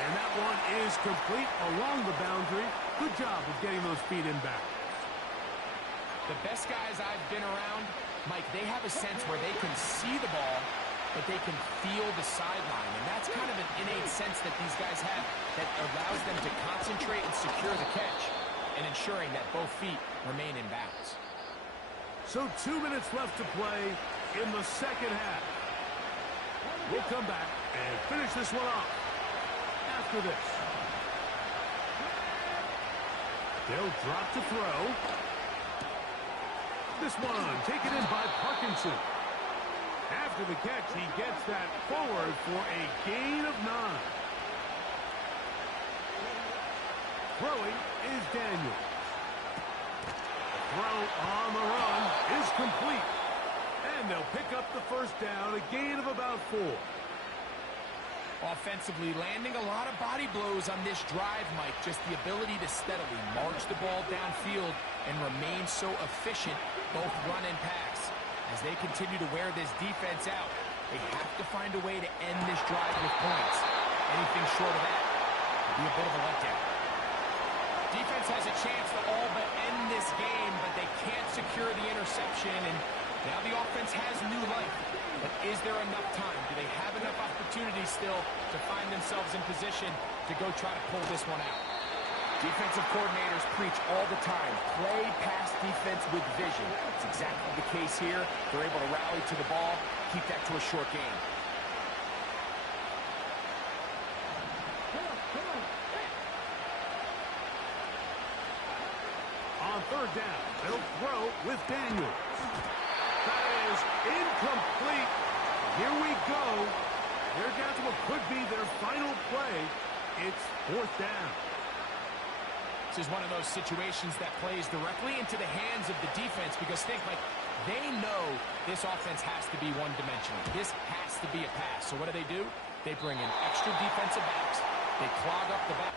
And that one is complete along the boundary. Good job of getting those feet in back. The best guys I've been around, Mike, they have a sense where they can see the ball, but they can feel the sideline. And that's kind of an innate sense that these guys have that allows them to concentrate and secure the catch and ensuring that both feet remain in bounds. So 2 minutes left to play in the second half. We'll come back and finish this one off. after this. They'll drop to throw. This one taken in by Parkinson. After the catch, he gets that forward for a gain of 9. Throwing is Daniels. Throw on the run is complete. And they'll pick up the first down, a gain of about 4. Offensively, landing a lot of body blows on this drive, Mike. Just the ability to steadily march the ball downfield and remain so efficient, both run and pass. As they continue to wear this defense out, they have to find a way to end this drive with points. Anything short of that would be a bit of a letdown. Defense has a chance to all but end this game, but they can't secure the interception, and now the offense has new life. But is there enough time? Do they have enough opportunity still to find themselves in position to go try to pull this one out? Defensive coordinators preach all the time, play pass defense with vision. It's exactly the case here. They're able to rally to the ball, keep that to a short game. On third down, they'll throw with Daniels. That is incomplete. Here we go. They're down to what could be their final play. It's fourth down. This is one of those situations that plays directly into the hands of the defense because think, like, they know this offense has to be one-dimensional. This has to be a pass. So what do? They bring in extra defensive backs. They clog up the back.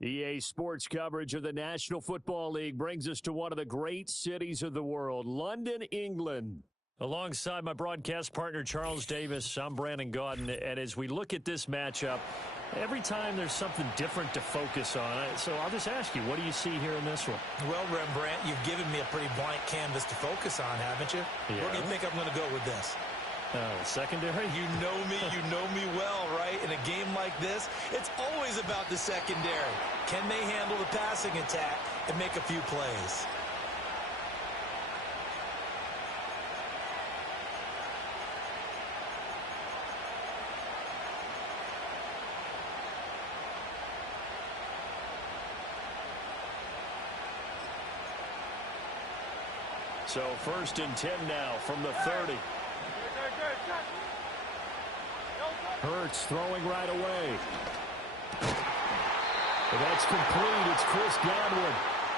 EA Sports coverage of the National Football League brings us to one of the great cities of the world, London, England. Alongside my broadcast partner, Charles Davis, I'm Brandon Gaudin, and as we look at this matchup, every time there's something different to focus on. So I'll just ask you, what do you see here in this one? Well, Rembrandt, you've given me a pretty blank canvas to focus on, haven't you? Yeah. Where do you think I'm going to go with this? Secondary? You know me well, right? In a game like this, it's always about the secondary. Can they handle the passing attack and make a few plays? So 1st and 10 now from the 30. Hurts throwing right away. And that's complete. It's Chris Godwin.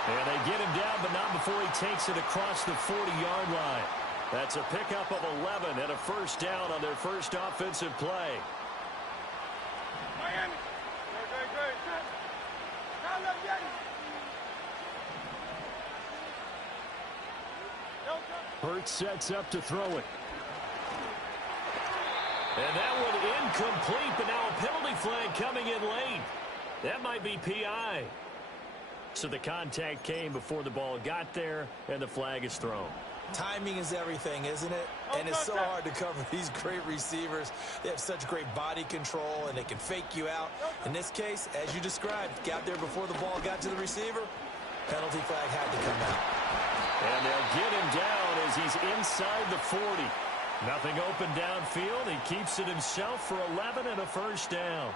And they get him down, but not before he takes it across the 40-yard line. That's a pickup of 11 and a first down on their first offensive play. Miami. Good. Hurts sets up to throw it. And that one incomplete, but now a penalty flag coming in late. That might be PI. So the contact came before the ball got there, and the flag is thrown. Timing is everything, isn't it? And it's so hard to cover these great receivers. They have such great body control, and they can fake you out. In this case, as you described, got there before the ball got to the receiver. Penalty flag had to come out. And they'll get him down as he's inside the 40. Nothing open downfield. He keeps it himself for 11 and a first down.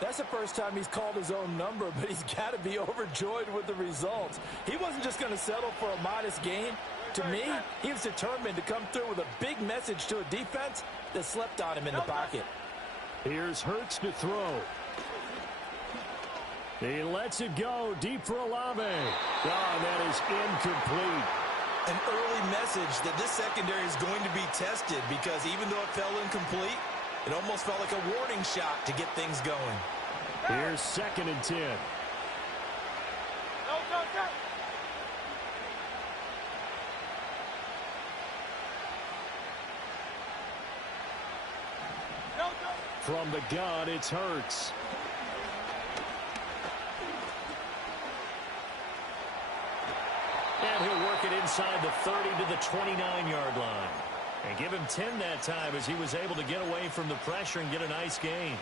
That's the first time he's called his own number, but he's got to be overjoyed with the results. He wasn't just going to settle for a modest gain. To me, he was determined to come through with a big message to a defense that slept on him in the pocket. Here's Hurts to throw. He lets it go deep for Olave. That is incomplete. An early message that this secondary is going to be tested because even though it fell incomplete, it almost felt like a warning shot to get things going. Here's 2nd and 10. From the gun, it's Hurts. And he'll work it inside the 30 to the 29-yard line. And give him 10 that time as he was able to get away from the pressure and get a nice gain.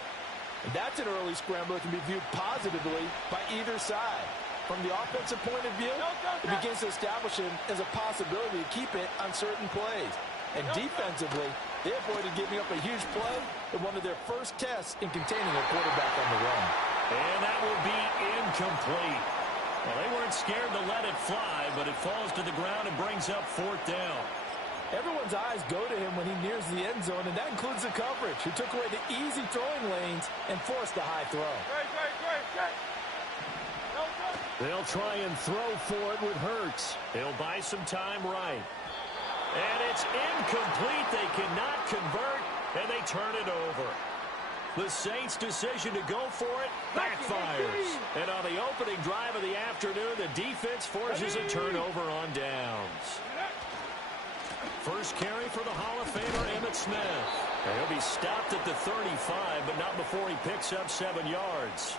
And that's an early scramble that can be viewed positively by either side. From the offensive point of view, it begins to establish him as a possibility to keep it on certain plays. And defensively, they avoided giving up a huge play in one of their first tests in containing a quarterback on the run. And that will be incomplete. Well, they weren't scared to let it fly, but it falls to the ground and brings up 4th down. Everyone's eyes go to him when he nears the end zone, and that includes the coverage, who took away the easy throwing lanes and forced a high throw. They'll try and throw for it with Hurts. He'll buy some time right. And it's incomplete. They cannot convert, and they turn it over. The Saints' decision to go for it backfires. And on the opening drive of the afternoon, the defense forces a turnover on downs. First carry for the Hall of Famer, Emmitt Smith. And he'll be stopped at the 35, but not before he picks up 7 yards.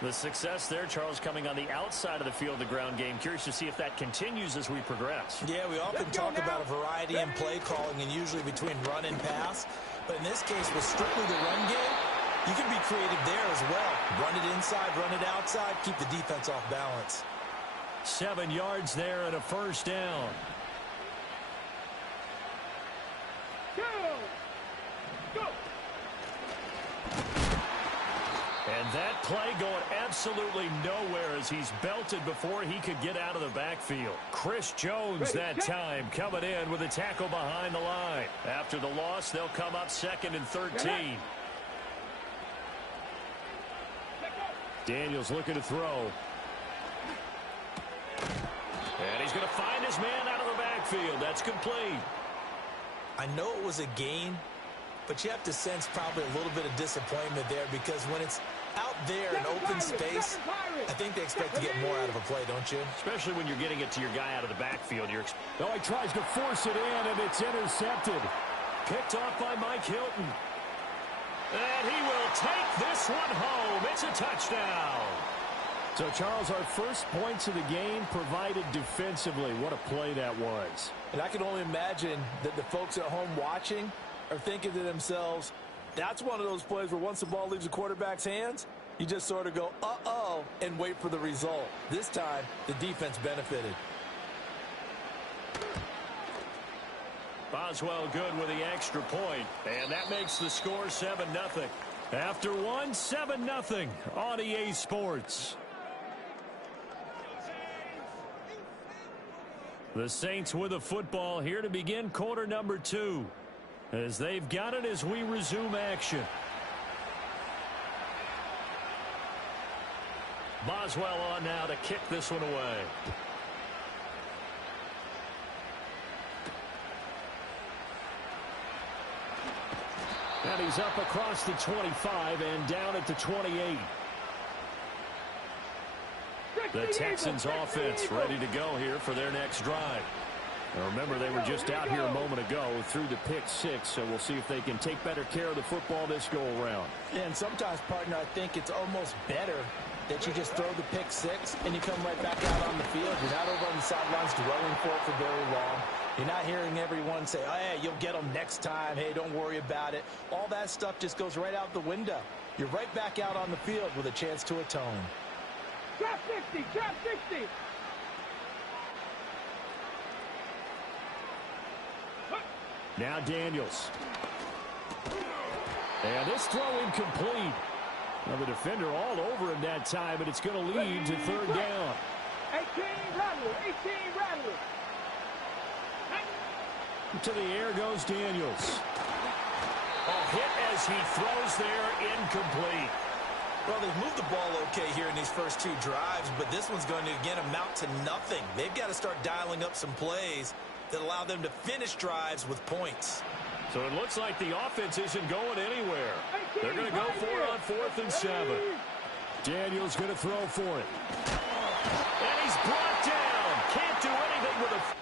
The success there, Charles, coming on the outside of the field, the ground game. Curious to see if that continues as we progress. Yeah, we often talk about a variety in play calling and usually between run and pass. But in this case, with strictly the run game, you can be creative there as well. Run it inside, run it outside, keep the defense off balance. 7 yards there and a first down. Go! And that play going absolutely nowhere as he's belted before he could get out of the backfield. Chris Jones that time coming in with a tackle behind the line. After the loss, they'll come up 2nd and 13. Daniels looking to throw. And he's going to find his man out of the backfield. That's complete. I know it was a gain, but you have to sense probably a little bit of disappointment there because when it's out there in open space, I think they expect to get more out of a play, don't you? Especially when you're getting it to your guy out of the backfield. He tries to force it in, and it's intercepted. Picked off by Mike Hilton. And he will take this one home. It's a touchdown. So, Charles, our first points of the game provided defensively. What a play that was. And I can only imagine that the folks at home watching are thinking to themselves, that's one of those plays where once the ball leaves the quarterback's hands, you just sort of go, uh-oh, and wait for the result. This time, the defense benefited. Boswell good with the extra point, and that makes the score 7-0. After one, 7-0 on EA Sports. The Saints with the football here to begin quarter number 2, as they've got it as we resume action. Boswell on now to kick this one away. And he's up across the 25 and down at the 28. The Texans offense ready to go here for their next drive. Now remember, they were just out here a moment ago through the pick 6, so we'll see if they can take better care of the football this go-around. Yeah, and sometimes, partner, I think it's almost better that you just throw the pick 6 and you come right back out on the field. You're not over on the sidelines dwelling for it for very long. You're not hearing everyone say, oh, hey, you'll get them next time. Hey, don't worry about it. All that stuff just goes right out the window. You're right back out on the field with a chance to atone. Trap 60, trap 60. Now Daniels. And this throw incomplete. Now the defender all over him that time, but it's going to lead to third down. 18 Rattler, 18 Rattler. To the air goes Daniels. A hit as he throws there, incomplete. Well, they've moved the ball okay here in these first 2 drives, but this one's going to, again, amount to nothing. They've got to start dialing up some plays that allow them to finish drives with points. So it looks like the offense isn't going anywhere. They're going to go for it on 4th and 7. Daniels going to throw for it. And he's brought down. Can't do anything with a...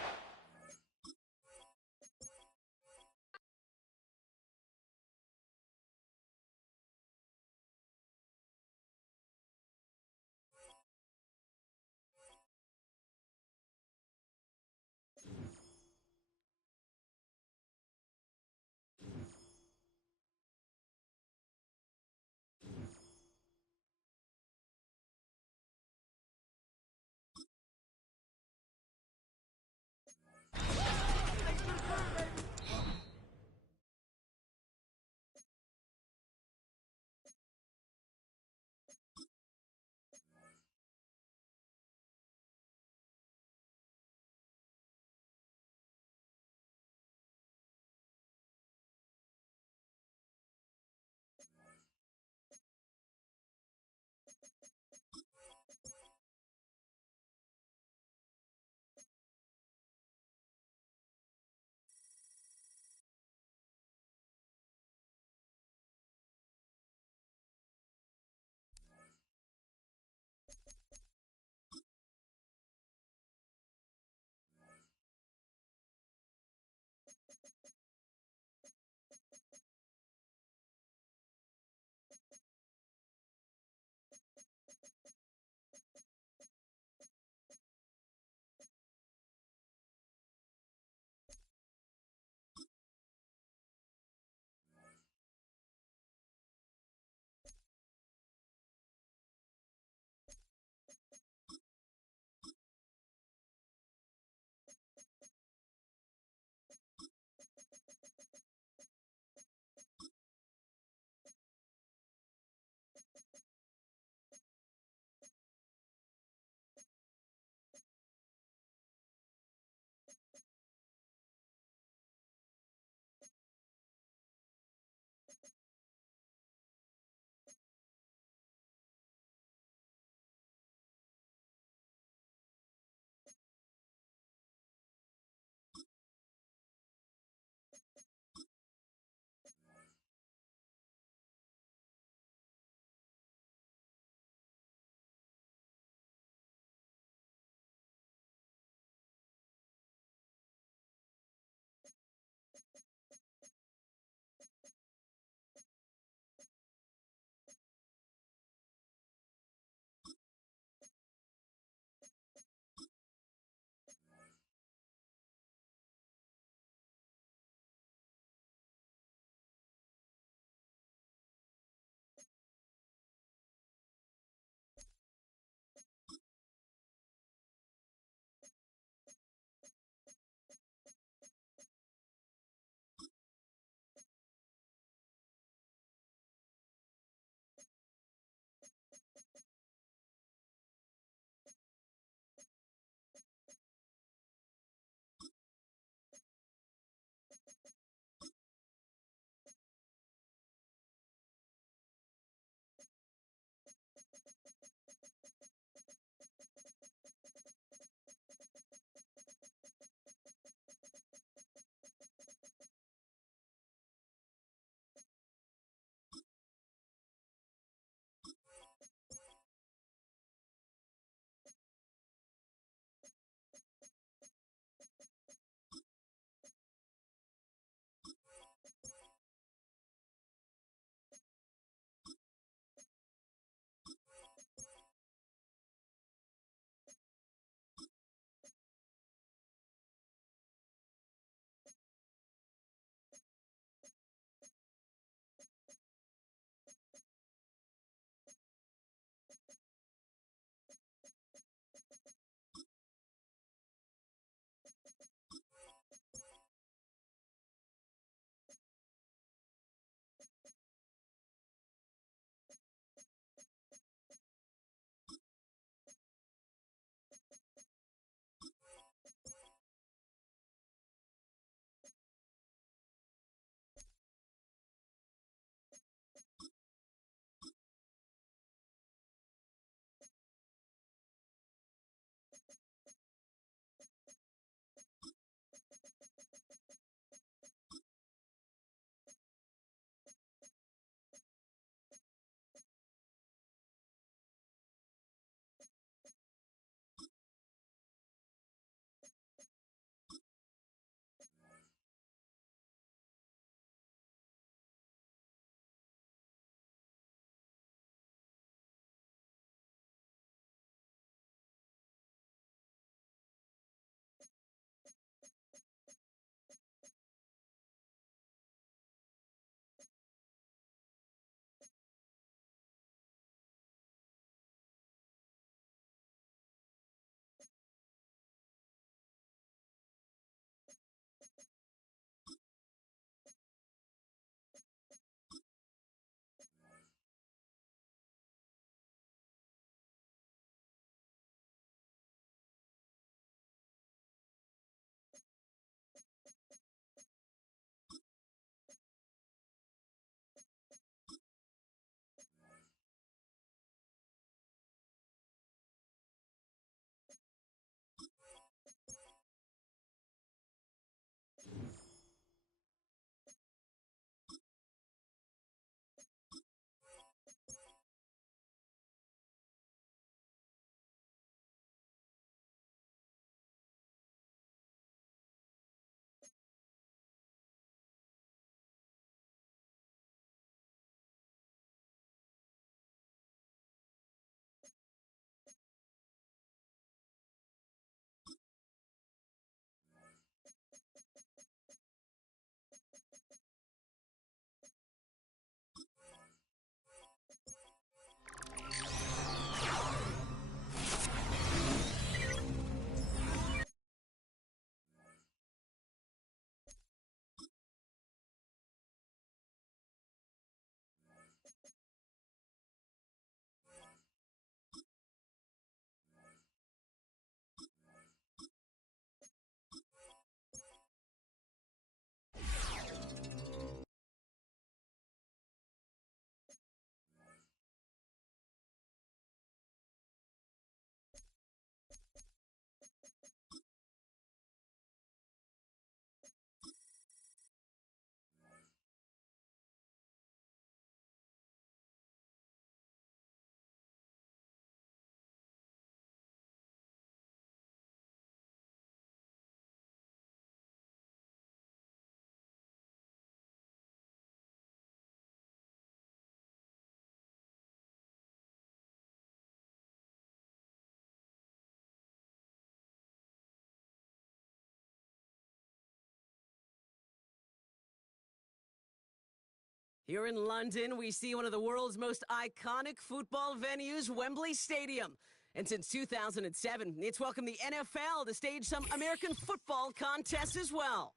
Here in London, we see one of the world's most iconic football venues, Wembley Stadium. And since 2007, it's welcomed the NFL to stage some American football contests as well.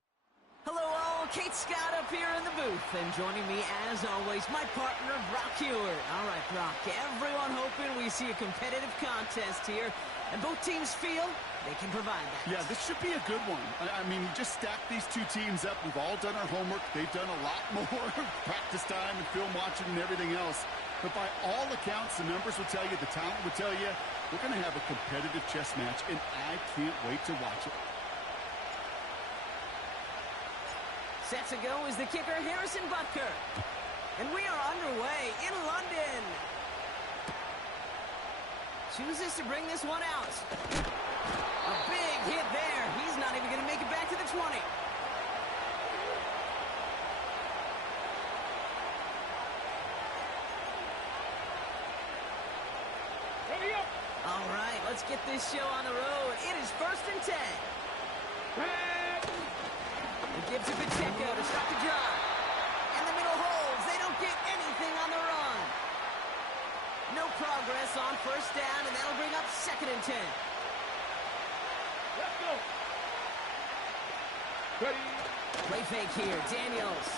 Hello all, Kate Scott up here in the booth, and joining me as always, my partner, Brock Heward. All right, Brock, everyone hoping we see a competitive contest here, and both teams feel they can provide that. Yeah, this should be a good one. I mean, you just stack these two teams up. We've all done our homework. They've done a lot more practice time and film watching and everything else. But by all accounts, the numbers will tell you, the talent will tell you, we're going to have a competitive chess match, and I can't wait to watch it. Set to go is the kicker, Harrison Butker. And we are underway in London. Chooses to bring this one out. A big hit there. He's not even going to make it back to the 20. Ready up. All right, let's get this show on the road. It is 1st and 10. He gives it to Pacheco to start the drive. And the middle holds. They don't get anything on the run. No progress on 1st down, and that'll bring up 2nd and 10. Let's go. Ready. Play fake here, Daniels.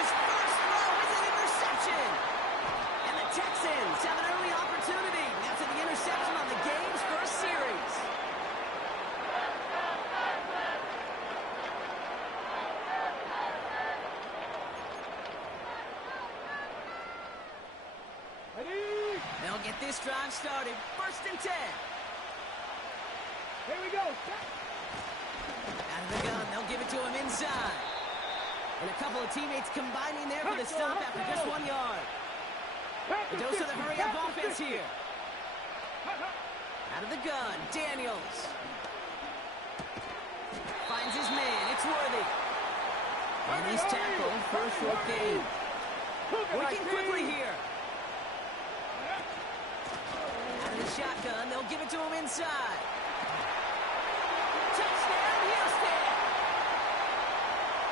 His first throw is an interception. And the Texans have an early opportunity after the interception on the game's first series. Ready. They'll get this drive started. 1st and 10. Here we go. Out of the gun, they'll give it to him inside. And a couple of teammates combining there for the stop after just 1 yard. A dose of the hurry-up offense here. Out of the gun, Daniels. Finds his man, it's Worthy. And he's tackled for a short gain. Working quickly here. Out of the shotgun, they'll give it to him inside. Touchdown, Houston!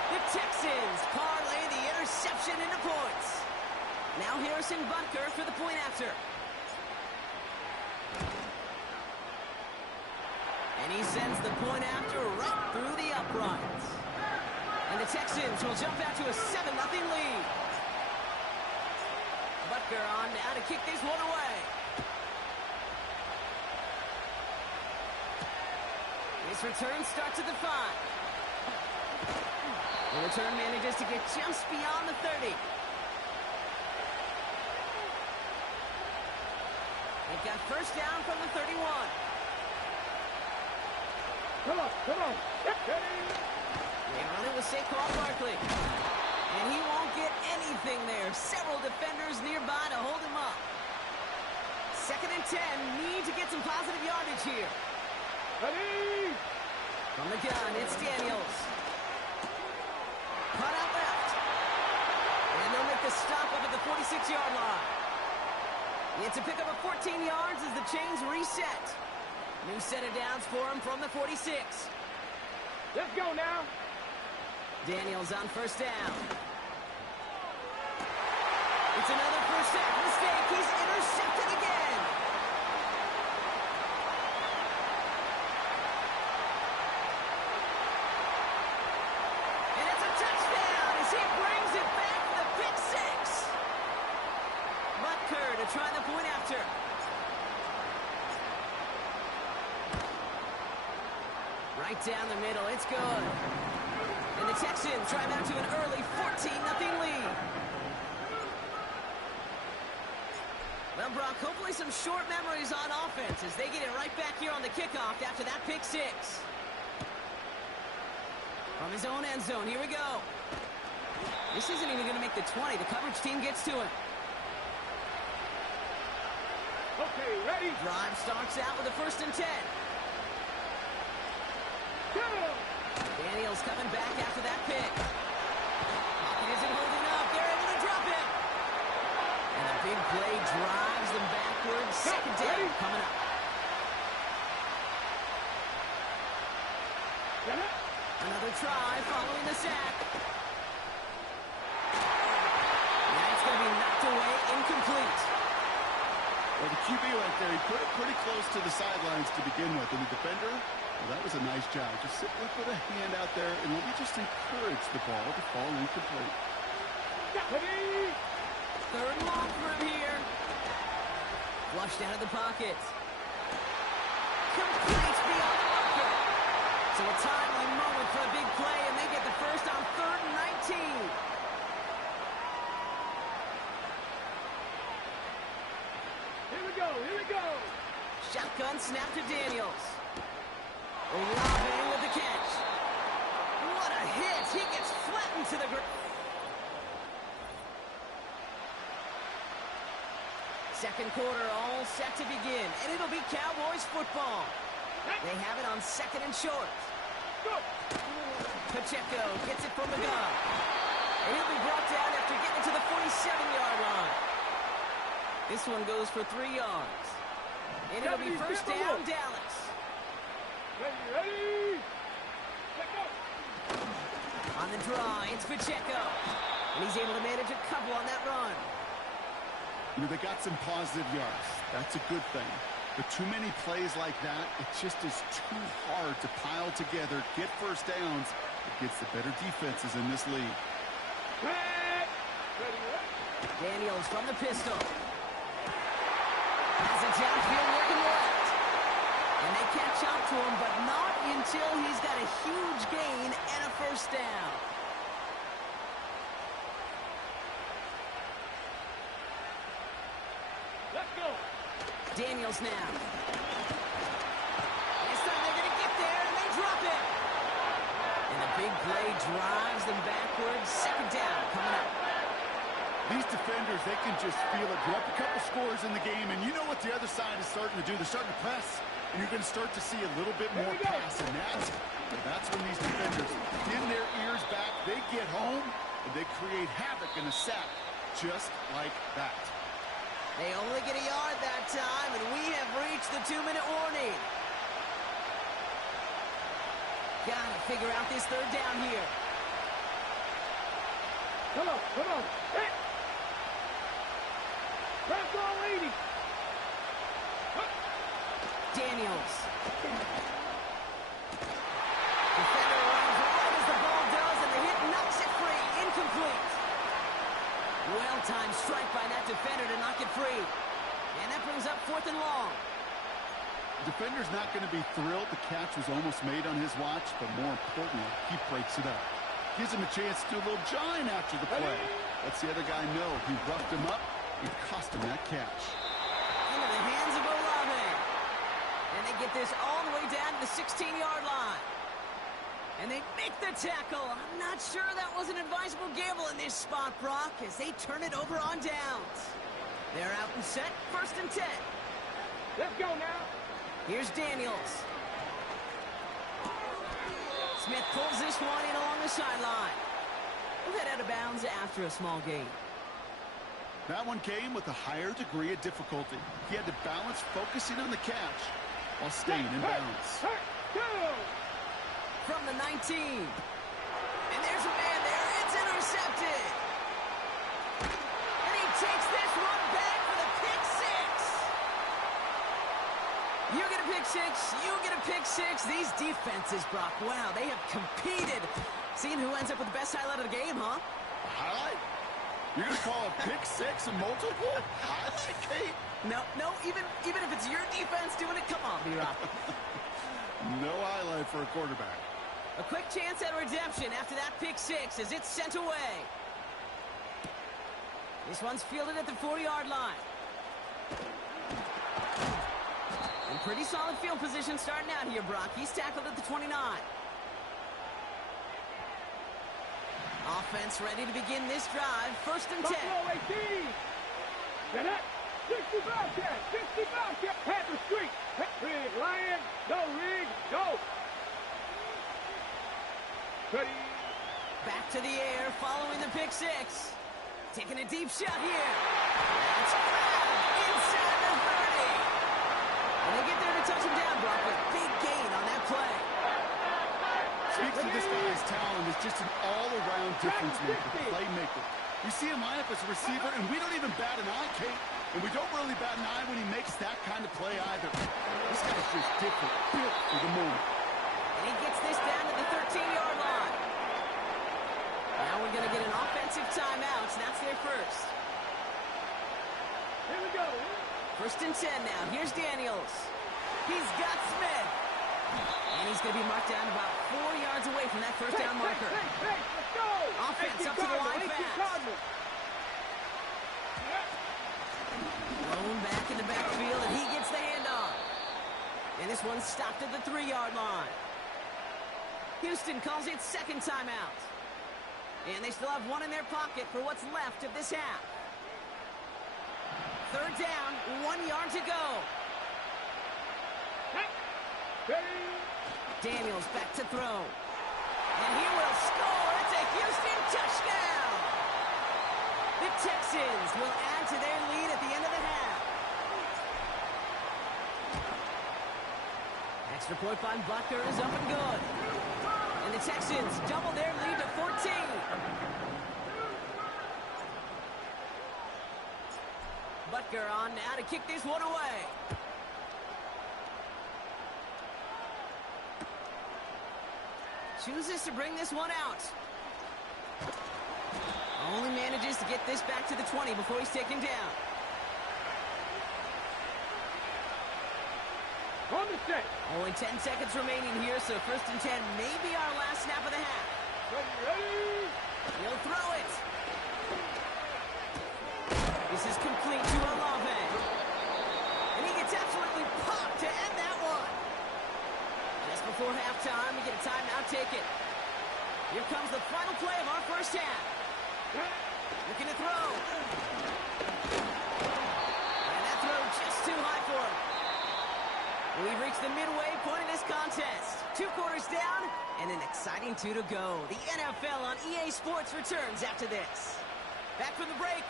The Texans parlay the interception into points. Now Harrison Butker for the point after. And he sends the point after right through the uprights. And the Texans will jump out to a 7-0 lead. Butker on now to kick this one away. His return starts at the 5. The return manages to get just beyond the 30. They've got 1st down from the 31. Come on, come on. They run it with Saquon Barkley. And he won't get anything there. Several defenders nearby to hold him up. 2nd and 10. Need to get some positive yardage here. Ready. From the gun, it's Daniels. Cut out left. And they'll make the stop up at the 46-yard line. It's a pickup of 14 yards as the chains reset. New set of downs for him from the 46. Let's go now. Daniels on 1st down. It's another 1st down mistake. He's intercepted again. And it's a touchdown as he brings it back for the pick 6. Butker to try the point after. Right down the middle, it's good. And the Texans drive out to an early 14-0 lead. Well, Brock, hopefully some short memories on offense as they get it right back here on the kickoff after that pick 6. From his own end zone, here we go. This isn't even going to make the 20. The coverage team gets to it. Okay, ready. Drive starts out with a 1st and 10. Daniels coming back after that pick. Pocket isn't holding up. They're able to drop it. And a big play drives them backwards. 2nd down coming up. Another try following the sack. incomplete. Well, the QB right there, he put it pretty close to the sidelines to begin with. And the defender, well, that was a nice job. Just simply put a hand out there, and let me just encourage the ball to fall incomplete. Third and long for him here. Flushed out of the pocket. Complete beyond the marker. So a timely moment for a big play, and they get the first on 3rd and 19. Here we go. Shotgun snap to Daniels. Olave with the catch. What a hit. He gets flattened to the ground. Second quarter all set to begin, and it'll be Cowboys football. They have it on 2nd and short. Pacheco gets it from the gun. And he'll be brought down after getting to the 47-yard line. This one goes for 3 yards. And it'll be first down, Dallas. Ready. Let go. On the draw, it's Pacheco. And he's able to manage a couple on that run. You know, they got some positive yards. That's a good thing. But too many plays like that, it just is too hard to pile together, get first downs. It gets the better defenses in this league. Daniels from the pistol. Has it downfield working left. And they catch up to him, but not until he's got a huge gain and a first down. Let's go. Daniels now. This time they're going to get there, and they drop it. And the big play drives them backwards. Second down coming up. These defenders, they can just feel it. Drop a couple scores in the game, and you know what the other side is starting to do. They're starting to press, and you're going to start to see a little bit more pass. And that's when these defenders pin their ears back. They get home, and they create havoc in a sack just like that. They only get a yard that time, and we have reached the 2-minute warning. Gotta figure out this third down here. Come on. Hey. Press all 80. Daniels. Defender runs right as the ball does, and the hit knocks it free. Incomplete. Well-timed strike by that defender to knock it free. And that brings up 4th and long. The defender's not going to be thrilled. The catch was almost made on his watch, but more importantly, he breaks it up. Gives him a chance to do a little jawing after the play. Lets the other guy know he roughed him up. It cost him that catch. Into the hands of Olave. And they get this all the way down to the 16-yard line. And they make the tackle. I'm not sure that was an advisable gamble in this spot, Brock, as they turn it over on downs. They're out and set, 1st and 10. Let's go now. Here's Daniels. Smith pulls this one in along the sideline. We'll head out of bounds after a small gain. That one came with a higher degree of difficulty. He had to balance focusing on the catch while staying in bounds. From the 19. And there's a man there. It's intercepted. And he takes this one back for the pick six. You get a pick six. You get a pick six. These defenses, Brock, wow, they have competed. Seeing who ends up with the best highlight of the game, huh? Highlight? You're going to call a pick six a multiple? Highlight, Kate? No, even if it's your defense doing it, come on, B-Rock. No highlight for a quarterback. A quick chance at redemption after that pick six as it's sent away. This one's fielded at the 4-yard line. And pretty solid field position starting out here, Brock. He's tackled at the 29. Offense ready to begin this drive. 1st and 10. Buffalo 18. Get up. 60 Bobcat. 60 Bobcat. Panther Street. Rig, Lion. No rig. Go. Ready. Back to the air following the pick six. Taking a deep shot here. That's grabbed inside the 30. And they get there to touch him down, Brock, with a big gain on that play. Speaks to this guy's talent. It's just an all-around difference maker, playmaker. We see him line up as a receiver, and we don't even bat an eye, Kate. And we don't really bat an eye when he makes that kind of play either. This guy's just different, built for the moment. And he gets this down to the 13-yard line. Now we're going to get an offensive timeout, and that's their first. Here we go. 1st and 10 now. Here's Daniels. He's got Smith. And he's going to be marked down about 4 yards away from that first down marker. Hey, let's go. Offense up to the line fast. Thrown back in the backfield, and he gets the handoff. And this one's stopped at the 3-yard line. Houston calls it second timeout. And they still have one in their pocket for what's left of this half. 3rd down, 1 yard to go. Daniels back to throw. And he will score. It's a Houston touchdown. The Texans will add to their lead at the end of the half. Extra point by Butker is up and good. And the Texans double their lead to 14. Butker on now to kick this one away. Chooses to bring this one out. Only manages to get this back to the 20 before he's taken down. On the set. Only 10 seconds remaining here, so 1st and 10 may be our last snap of the half. Ready? He'll throw it. This is complete to Olave. And he gets absolutely popped to end that one. Just before halftime, we get a timeout taken. Here comes the final play of our first half. Looking to throw. And that throw just too high for him. We've reached the midway point of this contest. 2 quarters down and an exciting 2 to go. The NFL on EA Sports returns after this. Back from the break.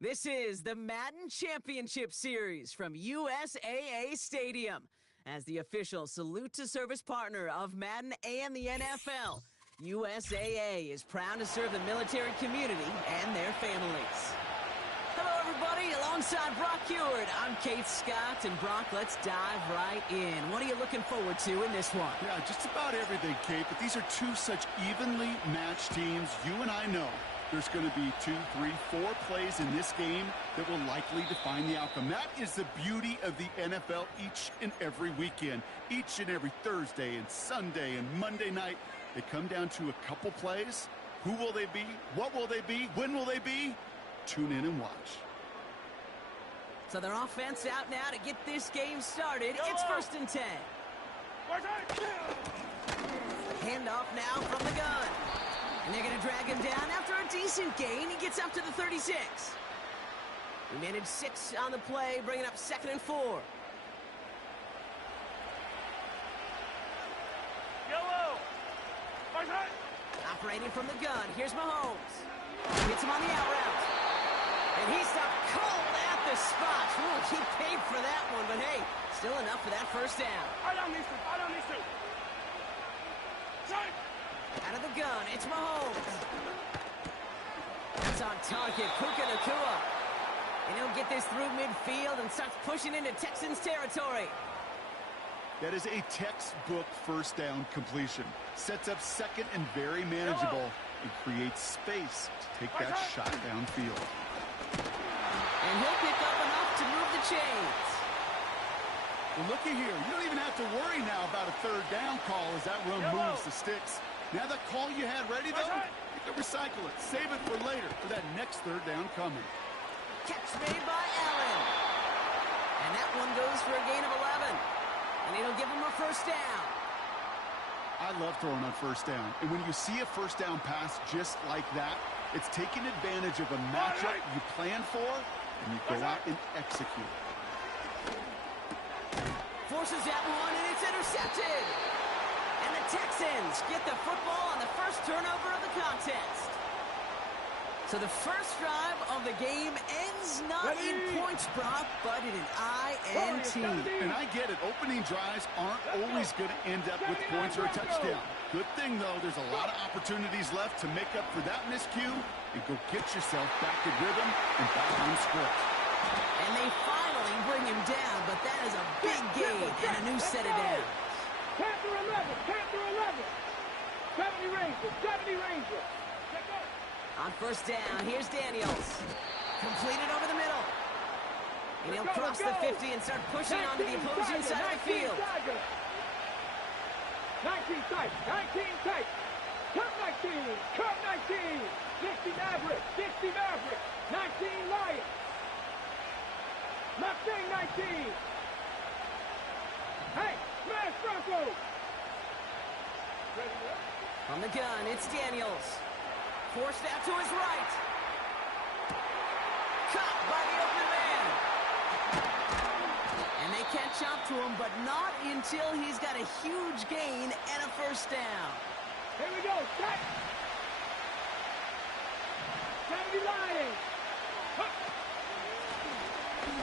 This is the Madden Championship Series from USAA Stadium. As the official salute to service partner of Madden and the NFL, USAA is proud to serve the military community and their families. Hello, everybody. Alongside Brock Heward, I'm Kate Scott. And Brock, let's dive right in. What are you looking forward to in this one? Yeah, just about everything, Kate. But these are 2 such evenly matched teams. You and I know there's going to be 2, 3, 4 plays in this game that will likely define the outcome. That is the beauty of the NFL each and every weekend. Each and every Thursday and Sunday and Monday night, they come down to a couple plays. Who will they be? What will they be? When will they be? Tune in and watch. So their offense out now to get this game started. It's 1st and 10. Handoff now from the gun. And they're going to drag him down after a decent gain. He gets up to the 36. We managed 6 on the play, bringing up 2nd and 4. Yellow. Operating from the gun. Here's Mahomes. Hits him on the out route. And he stopped cold at the spot. Ooh, he paid for that one, but hey, still enough for that first down. I don't need to. Out of the gun, it's Mahomes. That's on target, Puka Nacua. And he'll get this through midfield and starts pushing into Texans territory. That is a textbook first down completion. Sets up 2nd and very manageable. and create space to take that shot downfield. And he'll pick up enough to move the chains. Well, looky here. You don't even have to worry now about a third down call as that run moves the sticks. Now that call you had ready, though, you can recycle it. Save it for later for that next third down coming. Catch made by Allen. And that one goes for a gain of 11. And it'll give him a first down. I love throwing on first down. And when you see a first down pass just like that, it's taking advantage of a matchup you plan for, and you go out and execute. Forces that one, and it's intercepted. And the Texans get the football on the first turnover of the contest. So the first drive of the game ends not in points, Brock, but in an INT. And I get it. Opening drives aren't always going to end up with points or a touchdown. Good thing, though, there's a lot of opportunities left to make up for that miscue and go get yourself back in rhythm and back on script. And they finally bring him down, but that is a big gain and a new set of downs. Panther 11. 70 Rangers. On first down, here's Daniels. Completed over the middle. And he'll cross the 50 and start pushing onto the opposing side of the field. 19 tight. Come 19. 60 Maverick. 19 Lions. Mustang 19. Hey, smash Broncos. On the gun, it's Daniels. Forced out to his right. Caught by the open man. And they catch up to him, but not until he's got a huge gain and a first down. Here we go. Set. 70 Lions.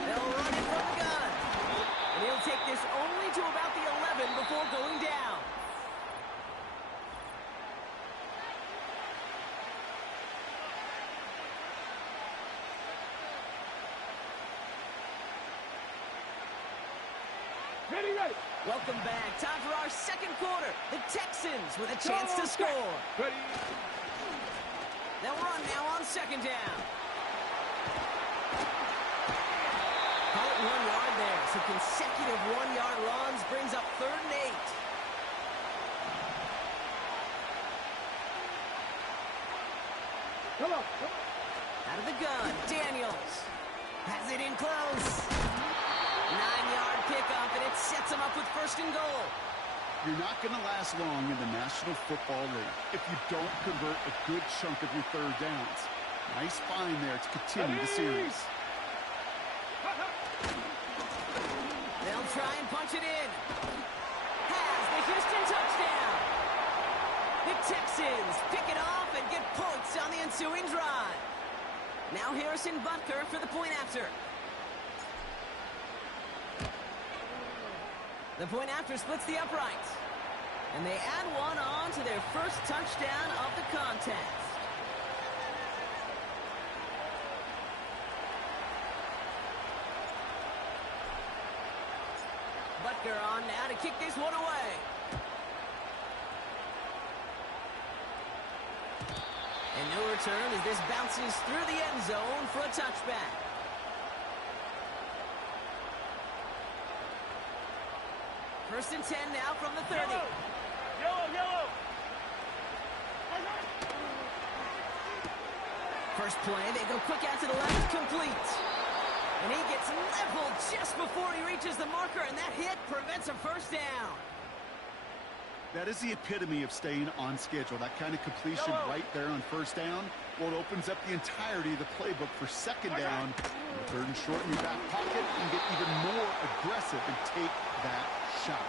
They'll run it from the gun. And he'll take this only to about the 11 before going down. Ready. Welcome back. Time for our second quarter. The Texans with a chance to score. Ready. They'll run now on second down. Call it 1 yard there. So consecutive 1-yard runs brings up 3rd and 8. Come on. Out of the gun, Daniels has it in close. 9-yard pickup, and it sets him up with 1st and goal. You're not going to last long in the National Football League if you don't convert a good chunk of your third downs. Nice find there to continue the series. They'll try and punch it in. Has the Houston touchdown. The Texans pick it off and get points on the ensuing drive. Now Harrison Butker for the point after. The point after splits the uprights. And they add one on to their first touchdown of the contest. Butker on now to kick this one away. And no return as this bounces through the end zone for a touchback. First and 10 now from the 30. Yellow. First play, they go quick out to the left, complete. And he gets leveled just before he reaches the marker, and that hit prevents a first down. That is the epitome of staying on schedule. That kind of completion right there on first down. Well, it opens up the entirety of the playbook for second down. Third and short in your back pocket, and get even more aggressive and take that shot.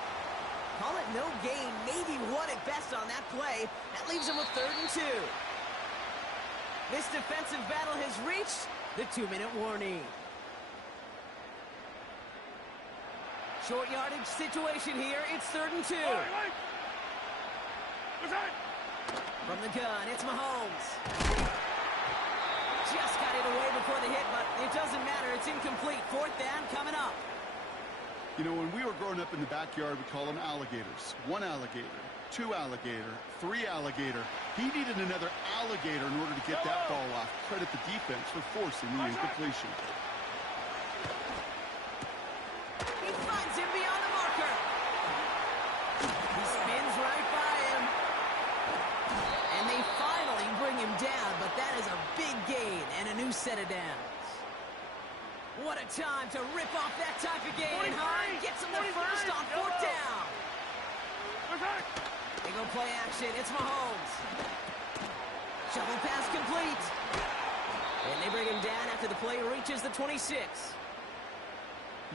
Call it no gain, maybe one at best on that play. That leaves him with 3rd and 2. This defensive battle has reached the 2-minute warning. Short yardage situation here. It's 3rd and 2. From the gun, it's Mahomes. Just got it away before the hit, but it doesn't matter. It's incomplete. 4th down coming up. You know, when we were growing up in the backyard, we call them alligators. 1 alligator, 2 alligator, 3 alligator. He needed another alligator in order to get that ball off. Credit the defense for forcing the incompletion. He finds him beyond the marker. He spins right by him. And they finally bring him down, but that is a big gain and a new set of downs. What a time to rip off that type of gain, huh? Gets him the first on 4th down. They go play action. It's Mahomes. Shovel pass complete. And they bring him down after the play reaches the 26.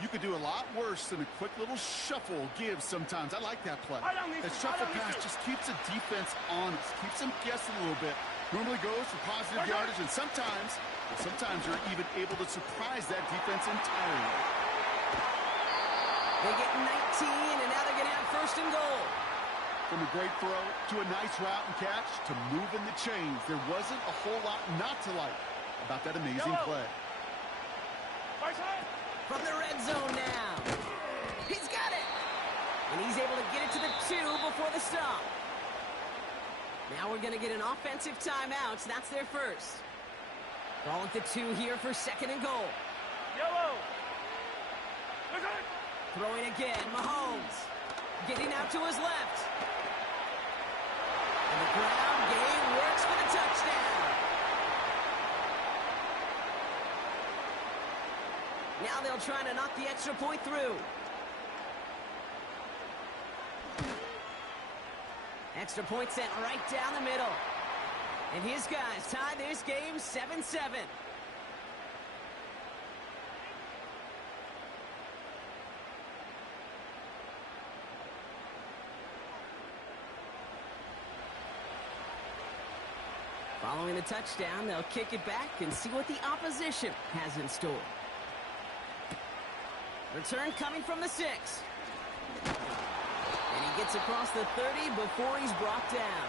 You could do a lot worse than a quick little shuffle give sometimes. I like that play. That shuffle pass just keeps the defense honest, keeps them guessing a little bit. Normally goes for positive yardage, and sometimes you're even able to surprise that defense entirely. They get 19, and now they're going to have 1st and goal. From a great throw to a nice route and catch to moving the chains, there wasn't a whole lot not to like about that amazing play. From the red zone now. He's got it. And he's able to get it to the 2 before the stop. Now we're going to get an offensive timeout. So that's their first. Ball at the 2 here for 2nd and goal. Throwing again, Mahomes. Getting out to his left. And the ground game works for the touchdown. Now they'll try to knock the extra point through. Extra point sent right down the middle. And his guys tie this game 7-7. Following the touchdown, they'll kick it back and see what the opposition has in store. Return coming from the 6. And he gets across the 30 before he's brought down.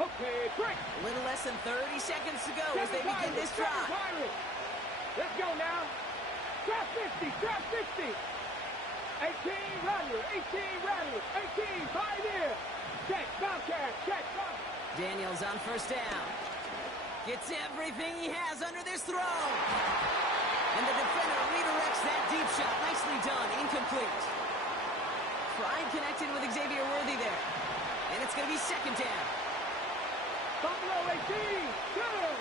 Okay, break. A little less than 30 seconds to go as they begin this drive. Let's go now. Drop 50, drop 60. 18, Rattler, 18, Rattler, 18, 5 here. Check, Bobcat, check, Bobcat. Daniels on 1st down. Gets everything he has under this throw. And the defender redirects that deep shot. Nicely done. Incomplete. Pride connected with Xavier Worthy there. And it's going to be 2nd down. Buffalo 18, good.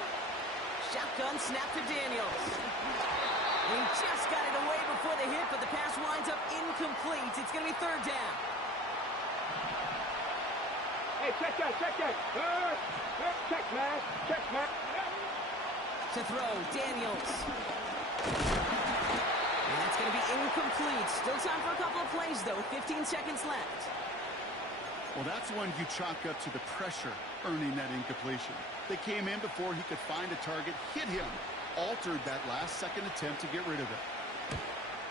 Shotgun snap to Daniels. He just got it away before the hit, but the pass winds up incomplete. It's going to be 3rd down. Hey, check that, check that. Check, man. Check, man. To throw, Daniels. And that's going to be incomplete. Still time for a couple of plays, though. 15 seconds left. Well, that's one you chalk up to the pressure earning that incompletion. They came in before he could find a target, hit him, altered that last-second attempt to get rid of it.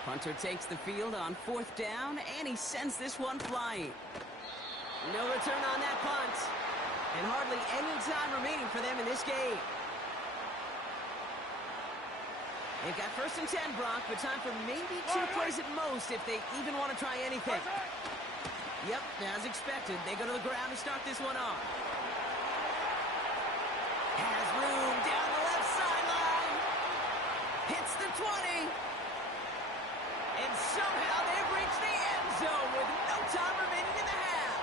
Punter takes the field on 4th down, and he sends this one flying. No return on that punt. And hardly any time remaining for them in this game. They've got 1st and 10, Brock, but time for maybe 2 plays at most if they even want to try anything. Yep, as expected, they go to the ground to start this one off. Has room down the left sideline. Hits the 20. And somehow they've reached the end zone with no time remaining in the half.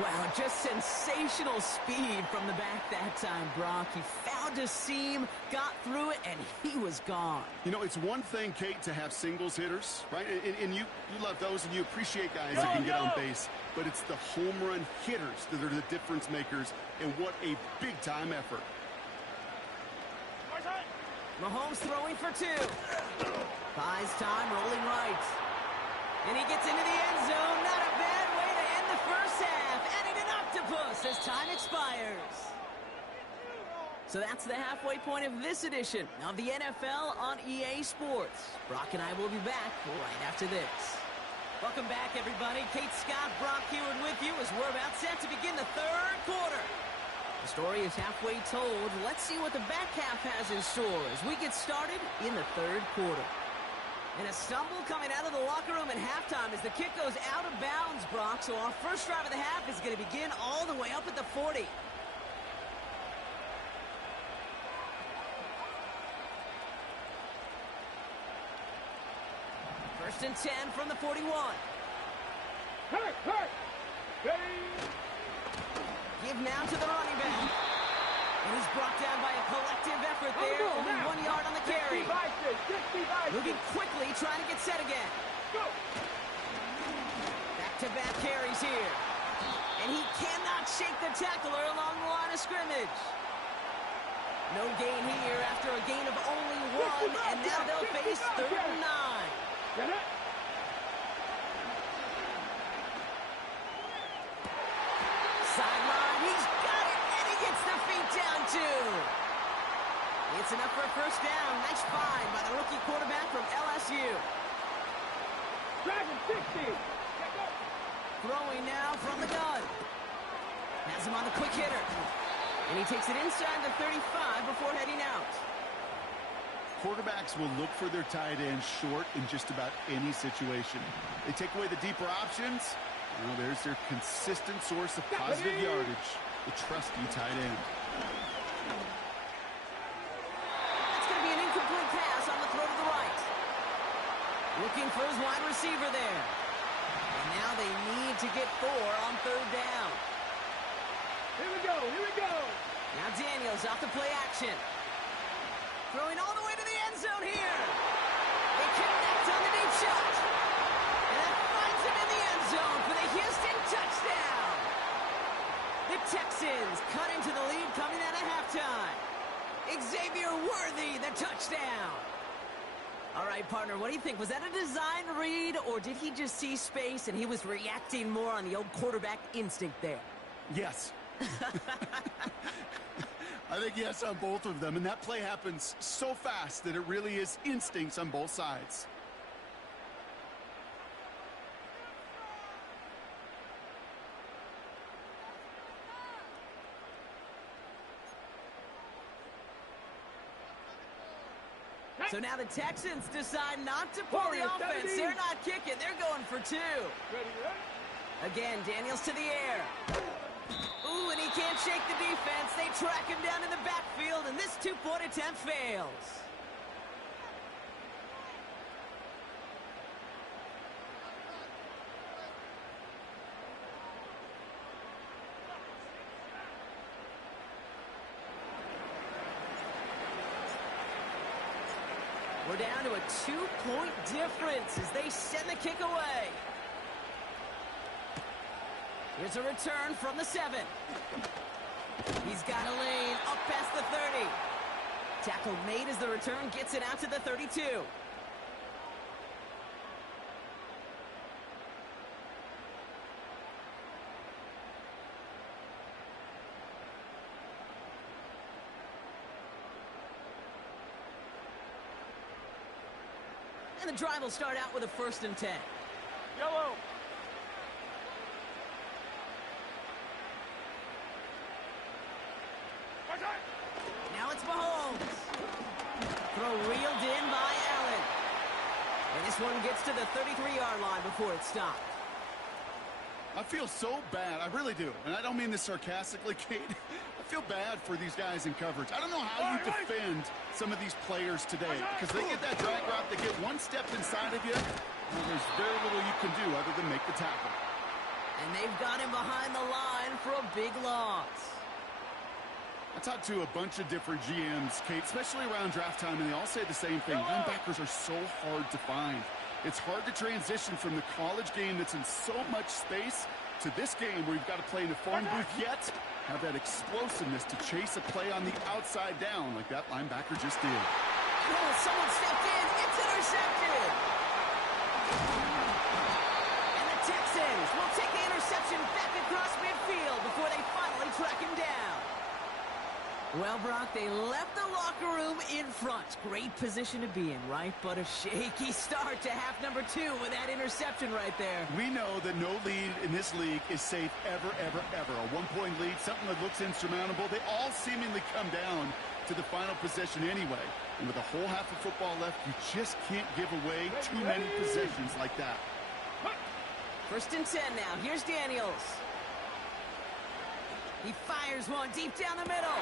Wow, just sensational speed from the back that time, Brock. He found a seam, got through it, and he was gone. You know, it's one thing, Kate, to have singles hitters, right? And you love those, and you appreciate guys that can get on base. But it's the home run hitters that are the difference makers, and what a big-time effort. Mahomes throwing for 2. Buys time, rolling right. And he gets into the end zone. Not a bad way to end the first half. Adding an octopus as time expires. So that's the halfway point of this edition of the NFL on EA Sports. Brock and I will be back right after this. Welcome back, everybody. Kate Scott, Brock Heward with you as we're about set to begin the 3rd quarter. The story is halfway told. Let's see what the back half has in store as we get started in the third quarter. And a stumble coming out of the locker room at halftime as the kick goes out of bounds, Brock. So our first drive of the half is going to begin all the way up at the 40. First and 10 from the 41. Give now to the running back. And he's brought down by a collective effort there. Only 1 yard on the carry. Moving quickly, trying to get set again. Back-to-back carries here. And he cannot shake the tackler along the line of scrimmage. No gain here after a gain of only 1. And now they'll face 3rd and 9. Sideline, he's got it, and he gets the feet down too. It's enough for a first down. Nice find by the rookie quarterback from LSU. Dragon 60. Throwing now from the gun. Has him on the quick hitter. And he takes it inside the 35 before heading out. Quarterbacks will look for their tight end short in just about any situation. They take away the deeper options. Well, there's their consistent source of positive yardage, the trusty tight end. That's going to be an incomplete pass on the throw to the right. Looking for his wide receiver there. And now they need to get 4 on 3rd down. Here we go, here we go. Now Daniels off the play action. Throwing all the way to the end zone here. They connect on the deep shot. And that finds him in the end zone for the Houston touchdown. The Texans cut into the lead coming out of halftime. Xavier Worthy, the touchdown. All right, partner, what do you think? Was that a design read, or did he just see space and he was reacting more on the old quarterback instinct there? Yes. I think yes on both of them, and that play happens so fast that it really is instincts on both sides. So now the Texans decide not to pull the offense. They're not kicking. They're going for 2. Again, Daniels to the air. Ooh, and he can't shake the defense. They track him down in the backfield, and this 2-point attempt fails. We're down to a 2-point difference as they send the kick away. Here's a return from the 7. He's got a lane up past the 30. Tackle made as the return gets it out to the 32. And the drive will start out with a 1st and 10. Yellow. Now it's Mahomes. Throw reeled in by Allen. And this one gets to the 33-yard line before it's stopped. I feel so bad. I really do. And I don't mean this sarcastically, Kate. I feel bad for these guys in coverage. I don't know how you defend some of these players today because they get that drag route, they get one step inside of you, and there's very little you can do other than make the tackle. And they've got him behind the line for a big loss. I talked to a bunch of different GMs, Kate, especially around draft time, and they all say the same thing. Linebackers are so hard to find. It's hard to transition from the college game that's in so much space to this game where you've got to play in a phone booth yet have that explosiveness to chase a play on the outside down like that linebacker just did. Oh, someone stepped in. It's intercepted. And the Texans will take the interception back across midfield before they finally track him down. Well, Brock, they left the locker room in front. Great position to be in, right? But a shaky start to half number 2 with that interception right there. We know that no lead in this league is safe ever, ever, ever. A one-point lead, something that looks insurmountable. They all seemingly come down to the final possession anyway. And with a whole half of football left, you just can't give away too many possessions like that. 1st and 10 now. Here's Daniels. He fires one deep down the middle.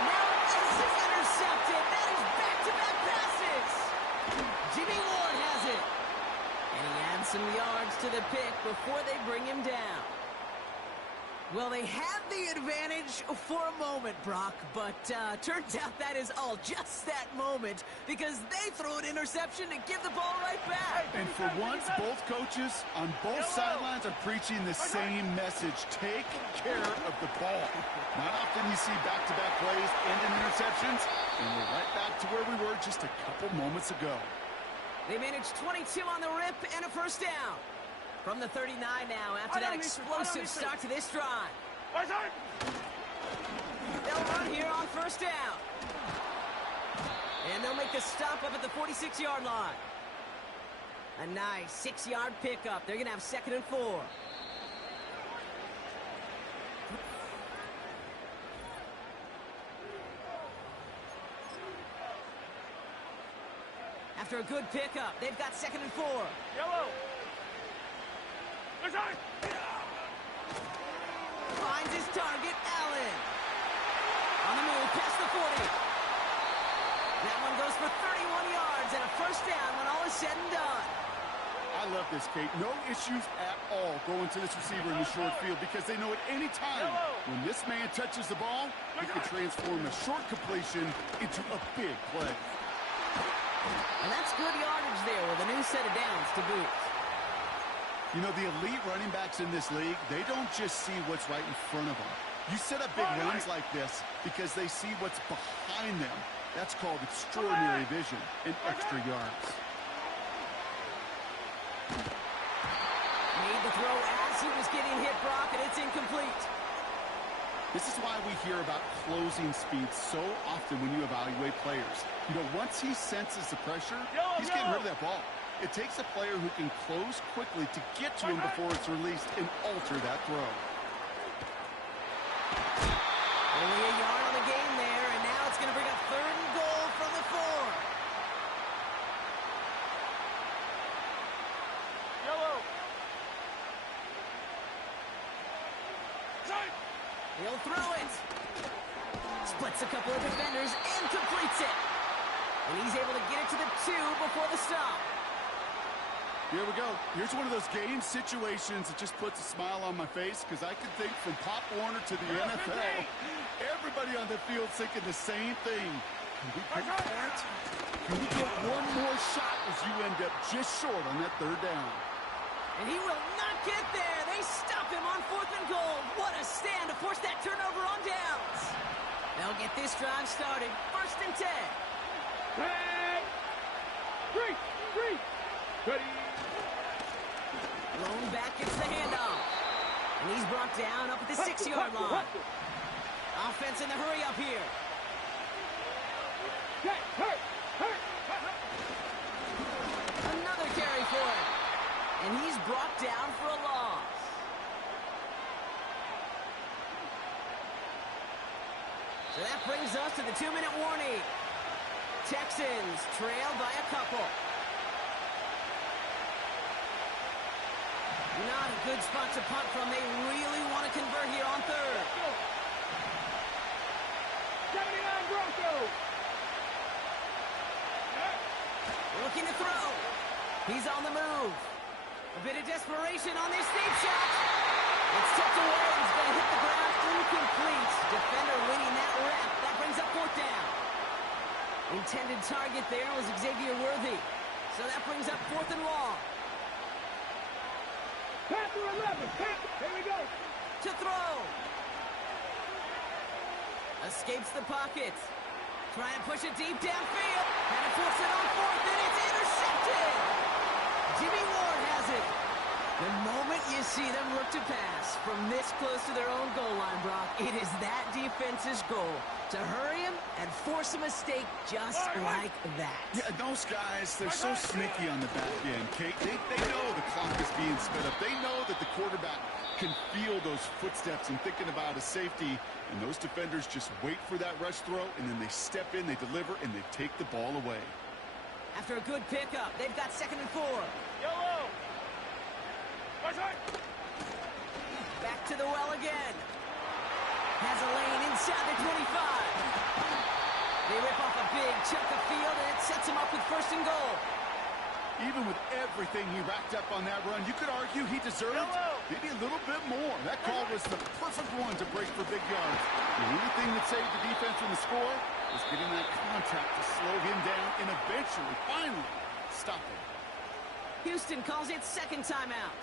Now this is intercepted. That is back-to-back passes. Jimmy Ward has it. And he adds some yards to the pick before they bring him down. Well, they had the advantage for a moment, Brock, but turns out that is all just that moment because they threw an interception to give the ball right back. And for once, both coaches on both sidelines are preaching the same message. Take care of the ball. Not often you see back-to-back plays end in interceptions, and we're right back to where we were just a couple moments ago. They managed 22 on the rip and a 1st down. From the 39 now, after that explosive start to this drive. They'll run here on 1st down. And they'll make the stop up at the 46-yard line. A nice 6-yard pickup. They're going to have 2nd and 4. After a good pickup, they've got 2nd and 4. Yellow. Finds his target, Allen. On the move, past the 40. That one goes for 31 yards and a 1st down when all is said and done. I love this, Kate. No issues at all going to this receiver in the short field because they know at any time when this man touches the ball, he can transform a short completion into a big play. And that's good yardage there with a new set of downs to boot. You know, the elite running backs in this league, they don't just see what's right in front of them. You set up big runs like this because they see what's behind them. That's called extraordinary vision and extra yards. Made the throw as he was getting hit, Brock, and it's incomplete. This is why we hear about closing speed so often when you evaluate players. You know, once he senses the pressure, he's getting rid of that ball. It takes a player who can close quickly to get to him before it's released and alter that throw. Only a yard on the game there, and now it's going to bring up 3rd and goal from the 4. Yellow. He'll throw it. Splits a couple of defenders and completes it. And he's able to get it to the 2 before the stop. Here we go. Here's one of those game situations that just puts a smile on my face because I can think from Pop Warner to the NFL, everybody on the field thinking the same thing. Can we get that? Can we get one more shot as you end up just short on that 3rd down? And he will not get there. They stop him on 4th and goal. What a stand to force that turnover on downs. They'll get this drive started. 1st and 10. 3. Ready. Blown back gets the handoff. And he's brought down up at the 6-yard line. Offense in the hurry up here. Another carry for him. And he's brought down for a loss. So that brings us to the 2-minute warning. Texans trail by a couple. Not a good spot to punt from. They really want to convert here on 3rd. 79 Broncos. Looking to throw. He's on the move. A bit of desperation on this deep shot. It's tipped away. He's going to hit the ground incomplete. Defender winning that rep. That brings up 4th down. Intended target there was Xavier Worthy. So that brings up 4th and long. Panther 11. Here we go. To throw. Escapes the pocket. Trying to push it deep downfield. And it forces it on 4th, and it's intercepted. Jimmy Ward has it. The moment you see them look to pass from this close to their own goal line, Brock, it is that defense's goal to hurry him and force a mistake just like that. Yeah, those guys, they're so sneaky on the back end, Kate. They know the clock is being sped up. They know that the quarterback can feel those footsteps and thinking about a safety, and those defenders just wait for that rush throw, and then they step in, they deliver, and they take the ball away. After a good pickup, they've got 2nd and 4. Yellow. Back to the well again. Has a lane inside the 25. They rip off a big chunk of field, and it sets him up with 1st and goal. Even with everything he racked up on that run, you could argue he deserved maybe a little bit more. That call was the perfect one to break for big yards. The only thing that saved the defense from the score was getting that contact to slow him down and eventually, finally, stop him. Houston calls it 2nd timeout.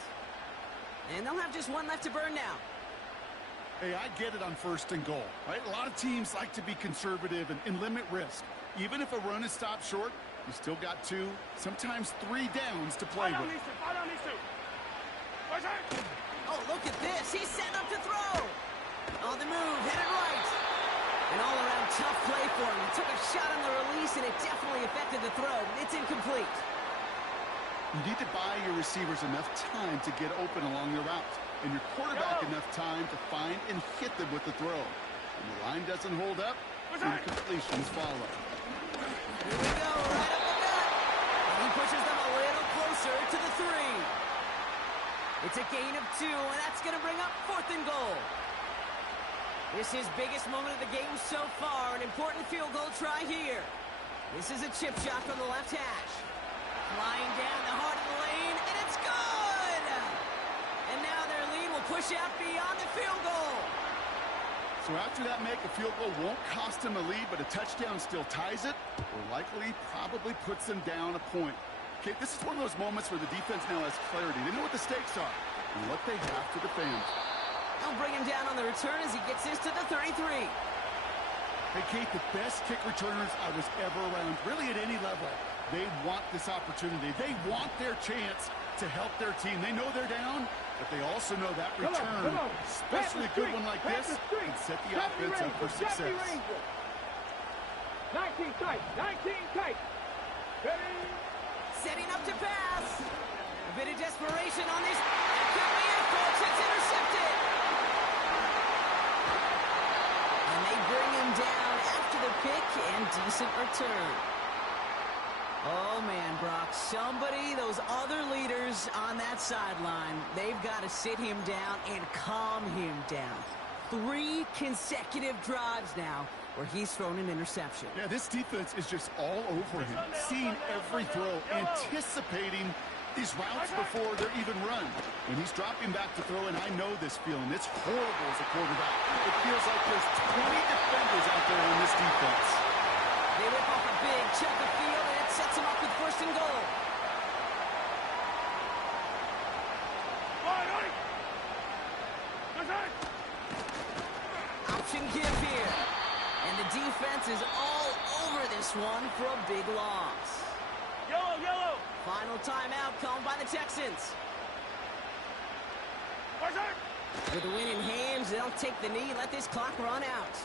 And they'll have just one left to burn now. Hey, I get it on 1st and goal, right? A lot of teams like to be conservative and limit risk. Even if a run is stopped short, you still got 2, sometimes 3 downs to play with. Oh, look at this. He's set up to throw. On the move, headed right. An all-around tough play for him. He took a shot on the release, and it definitely affected the throw. It's incomplete. You need to buy your receivers enough time to get open along their route, and your quarterback enough time to find and hit them with the throw. When the line doesn't hold up, incompletions follow. Here we go, right up the gut. And he pushes them a little closer to the 3. It's a gain of 2, and that's going to bring up 4th and goal. This is biggest moment of the game so far. An important field goal try here. This is a chip shot from the left hash. Flying down the heart of the lane, and it's good! And now their lead will push out beyond the field goal. So after that make, a field goal won't cost them a lead, but a touchdown still ties it, or likely probably puts them down a point. Okay, this is one of those moments where the defense now has clarity. They know what the stakes are and what they have to defend. They'll bring him down on the return as he gets this to the 33. Hey, Kate, the best kick returners I was ever around, really at any level, they want this opportunity. They want their chance to help their team. They know they're down, but they also know that return, especially a good one like this, can set the offense up for success. 19 tight, 19 tight. Ready? Setting up to pass. A bit of desperation on this. That could be it, folks. It's intercepted. And they bring him down after the pick and decent return. Oh, man, Brock, somebody, those other leaders on that sideline, they've got to sit him down and calm him down. 3 consecutive drives now where he's thrown an interception. Yeah, this defense is just all over him, seeing every throw, anticipating these routes before they're even run. When he's dropping back to throw, and I know this feeling, it's horrible as a quarterback. It feels like there's 20 defenders out there on this defense. They rip off a big chunk of field, and it sets him up with 1st and goal. Option give here. And the defense is all over this one for a big loss. Yellow, yellow. Final timeout called by the Texans. With the win in hands, they'll take the knee and let this clock run out.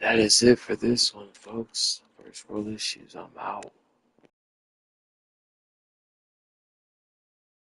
That is it for this one, folks. First world issues, I'm out.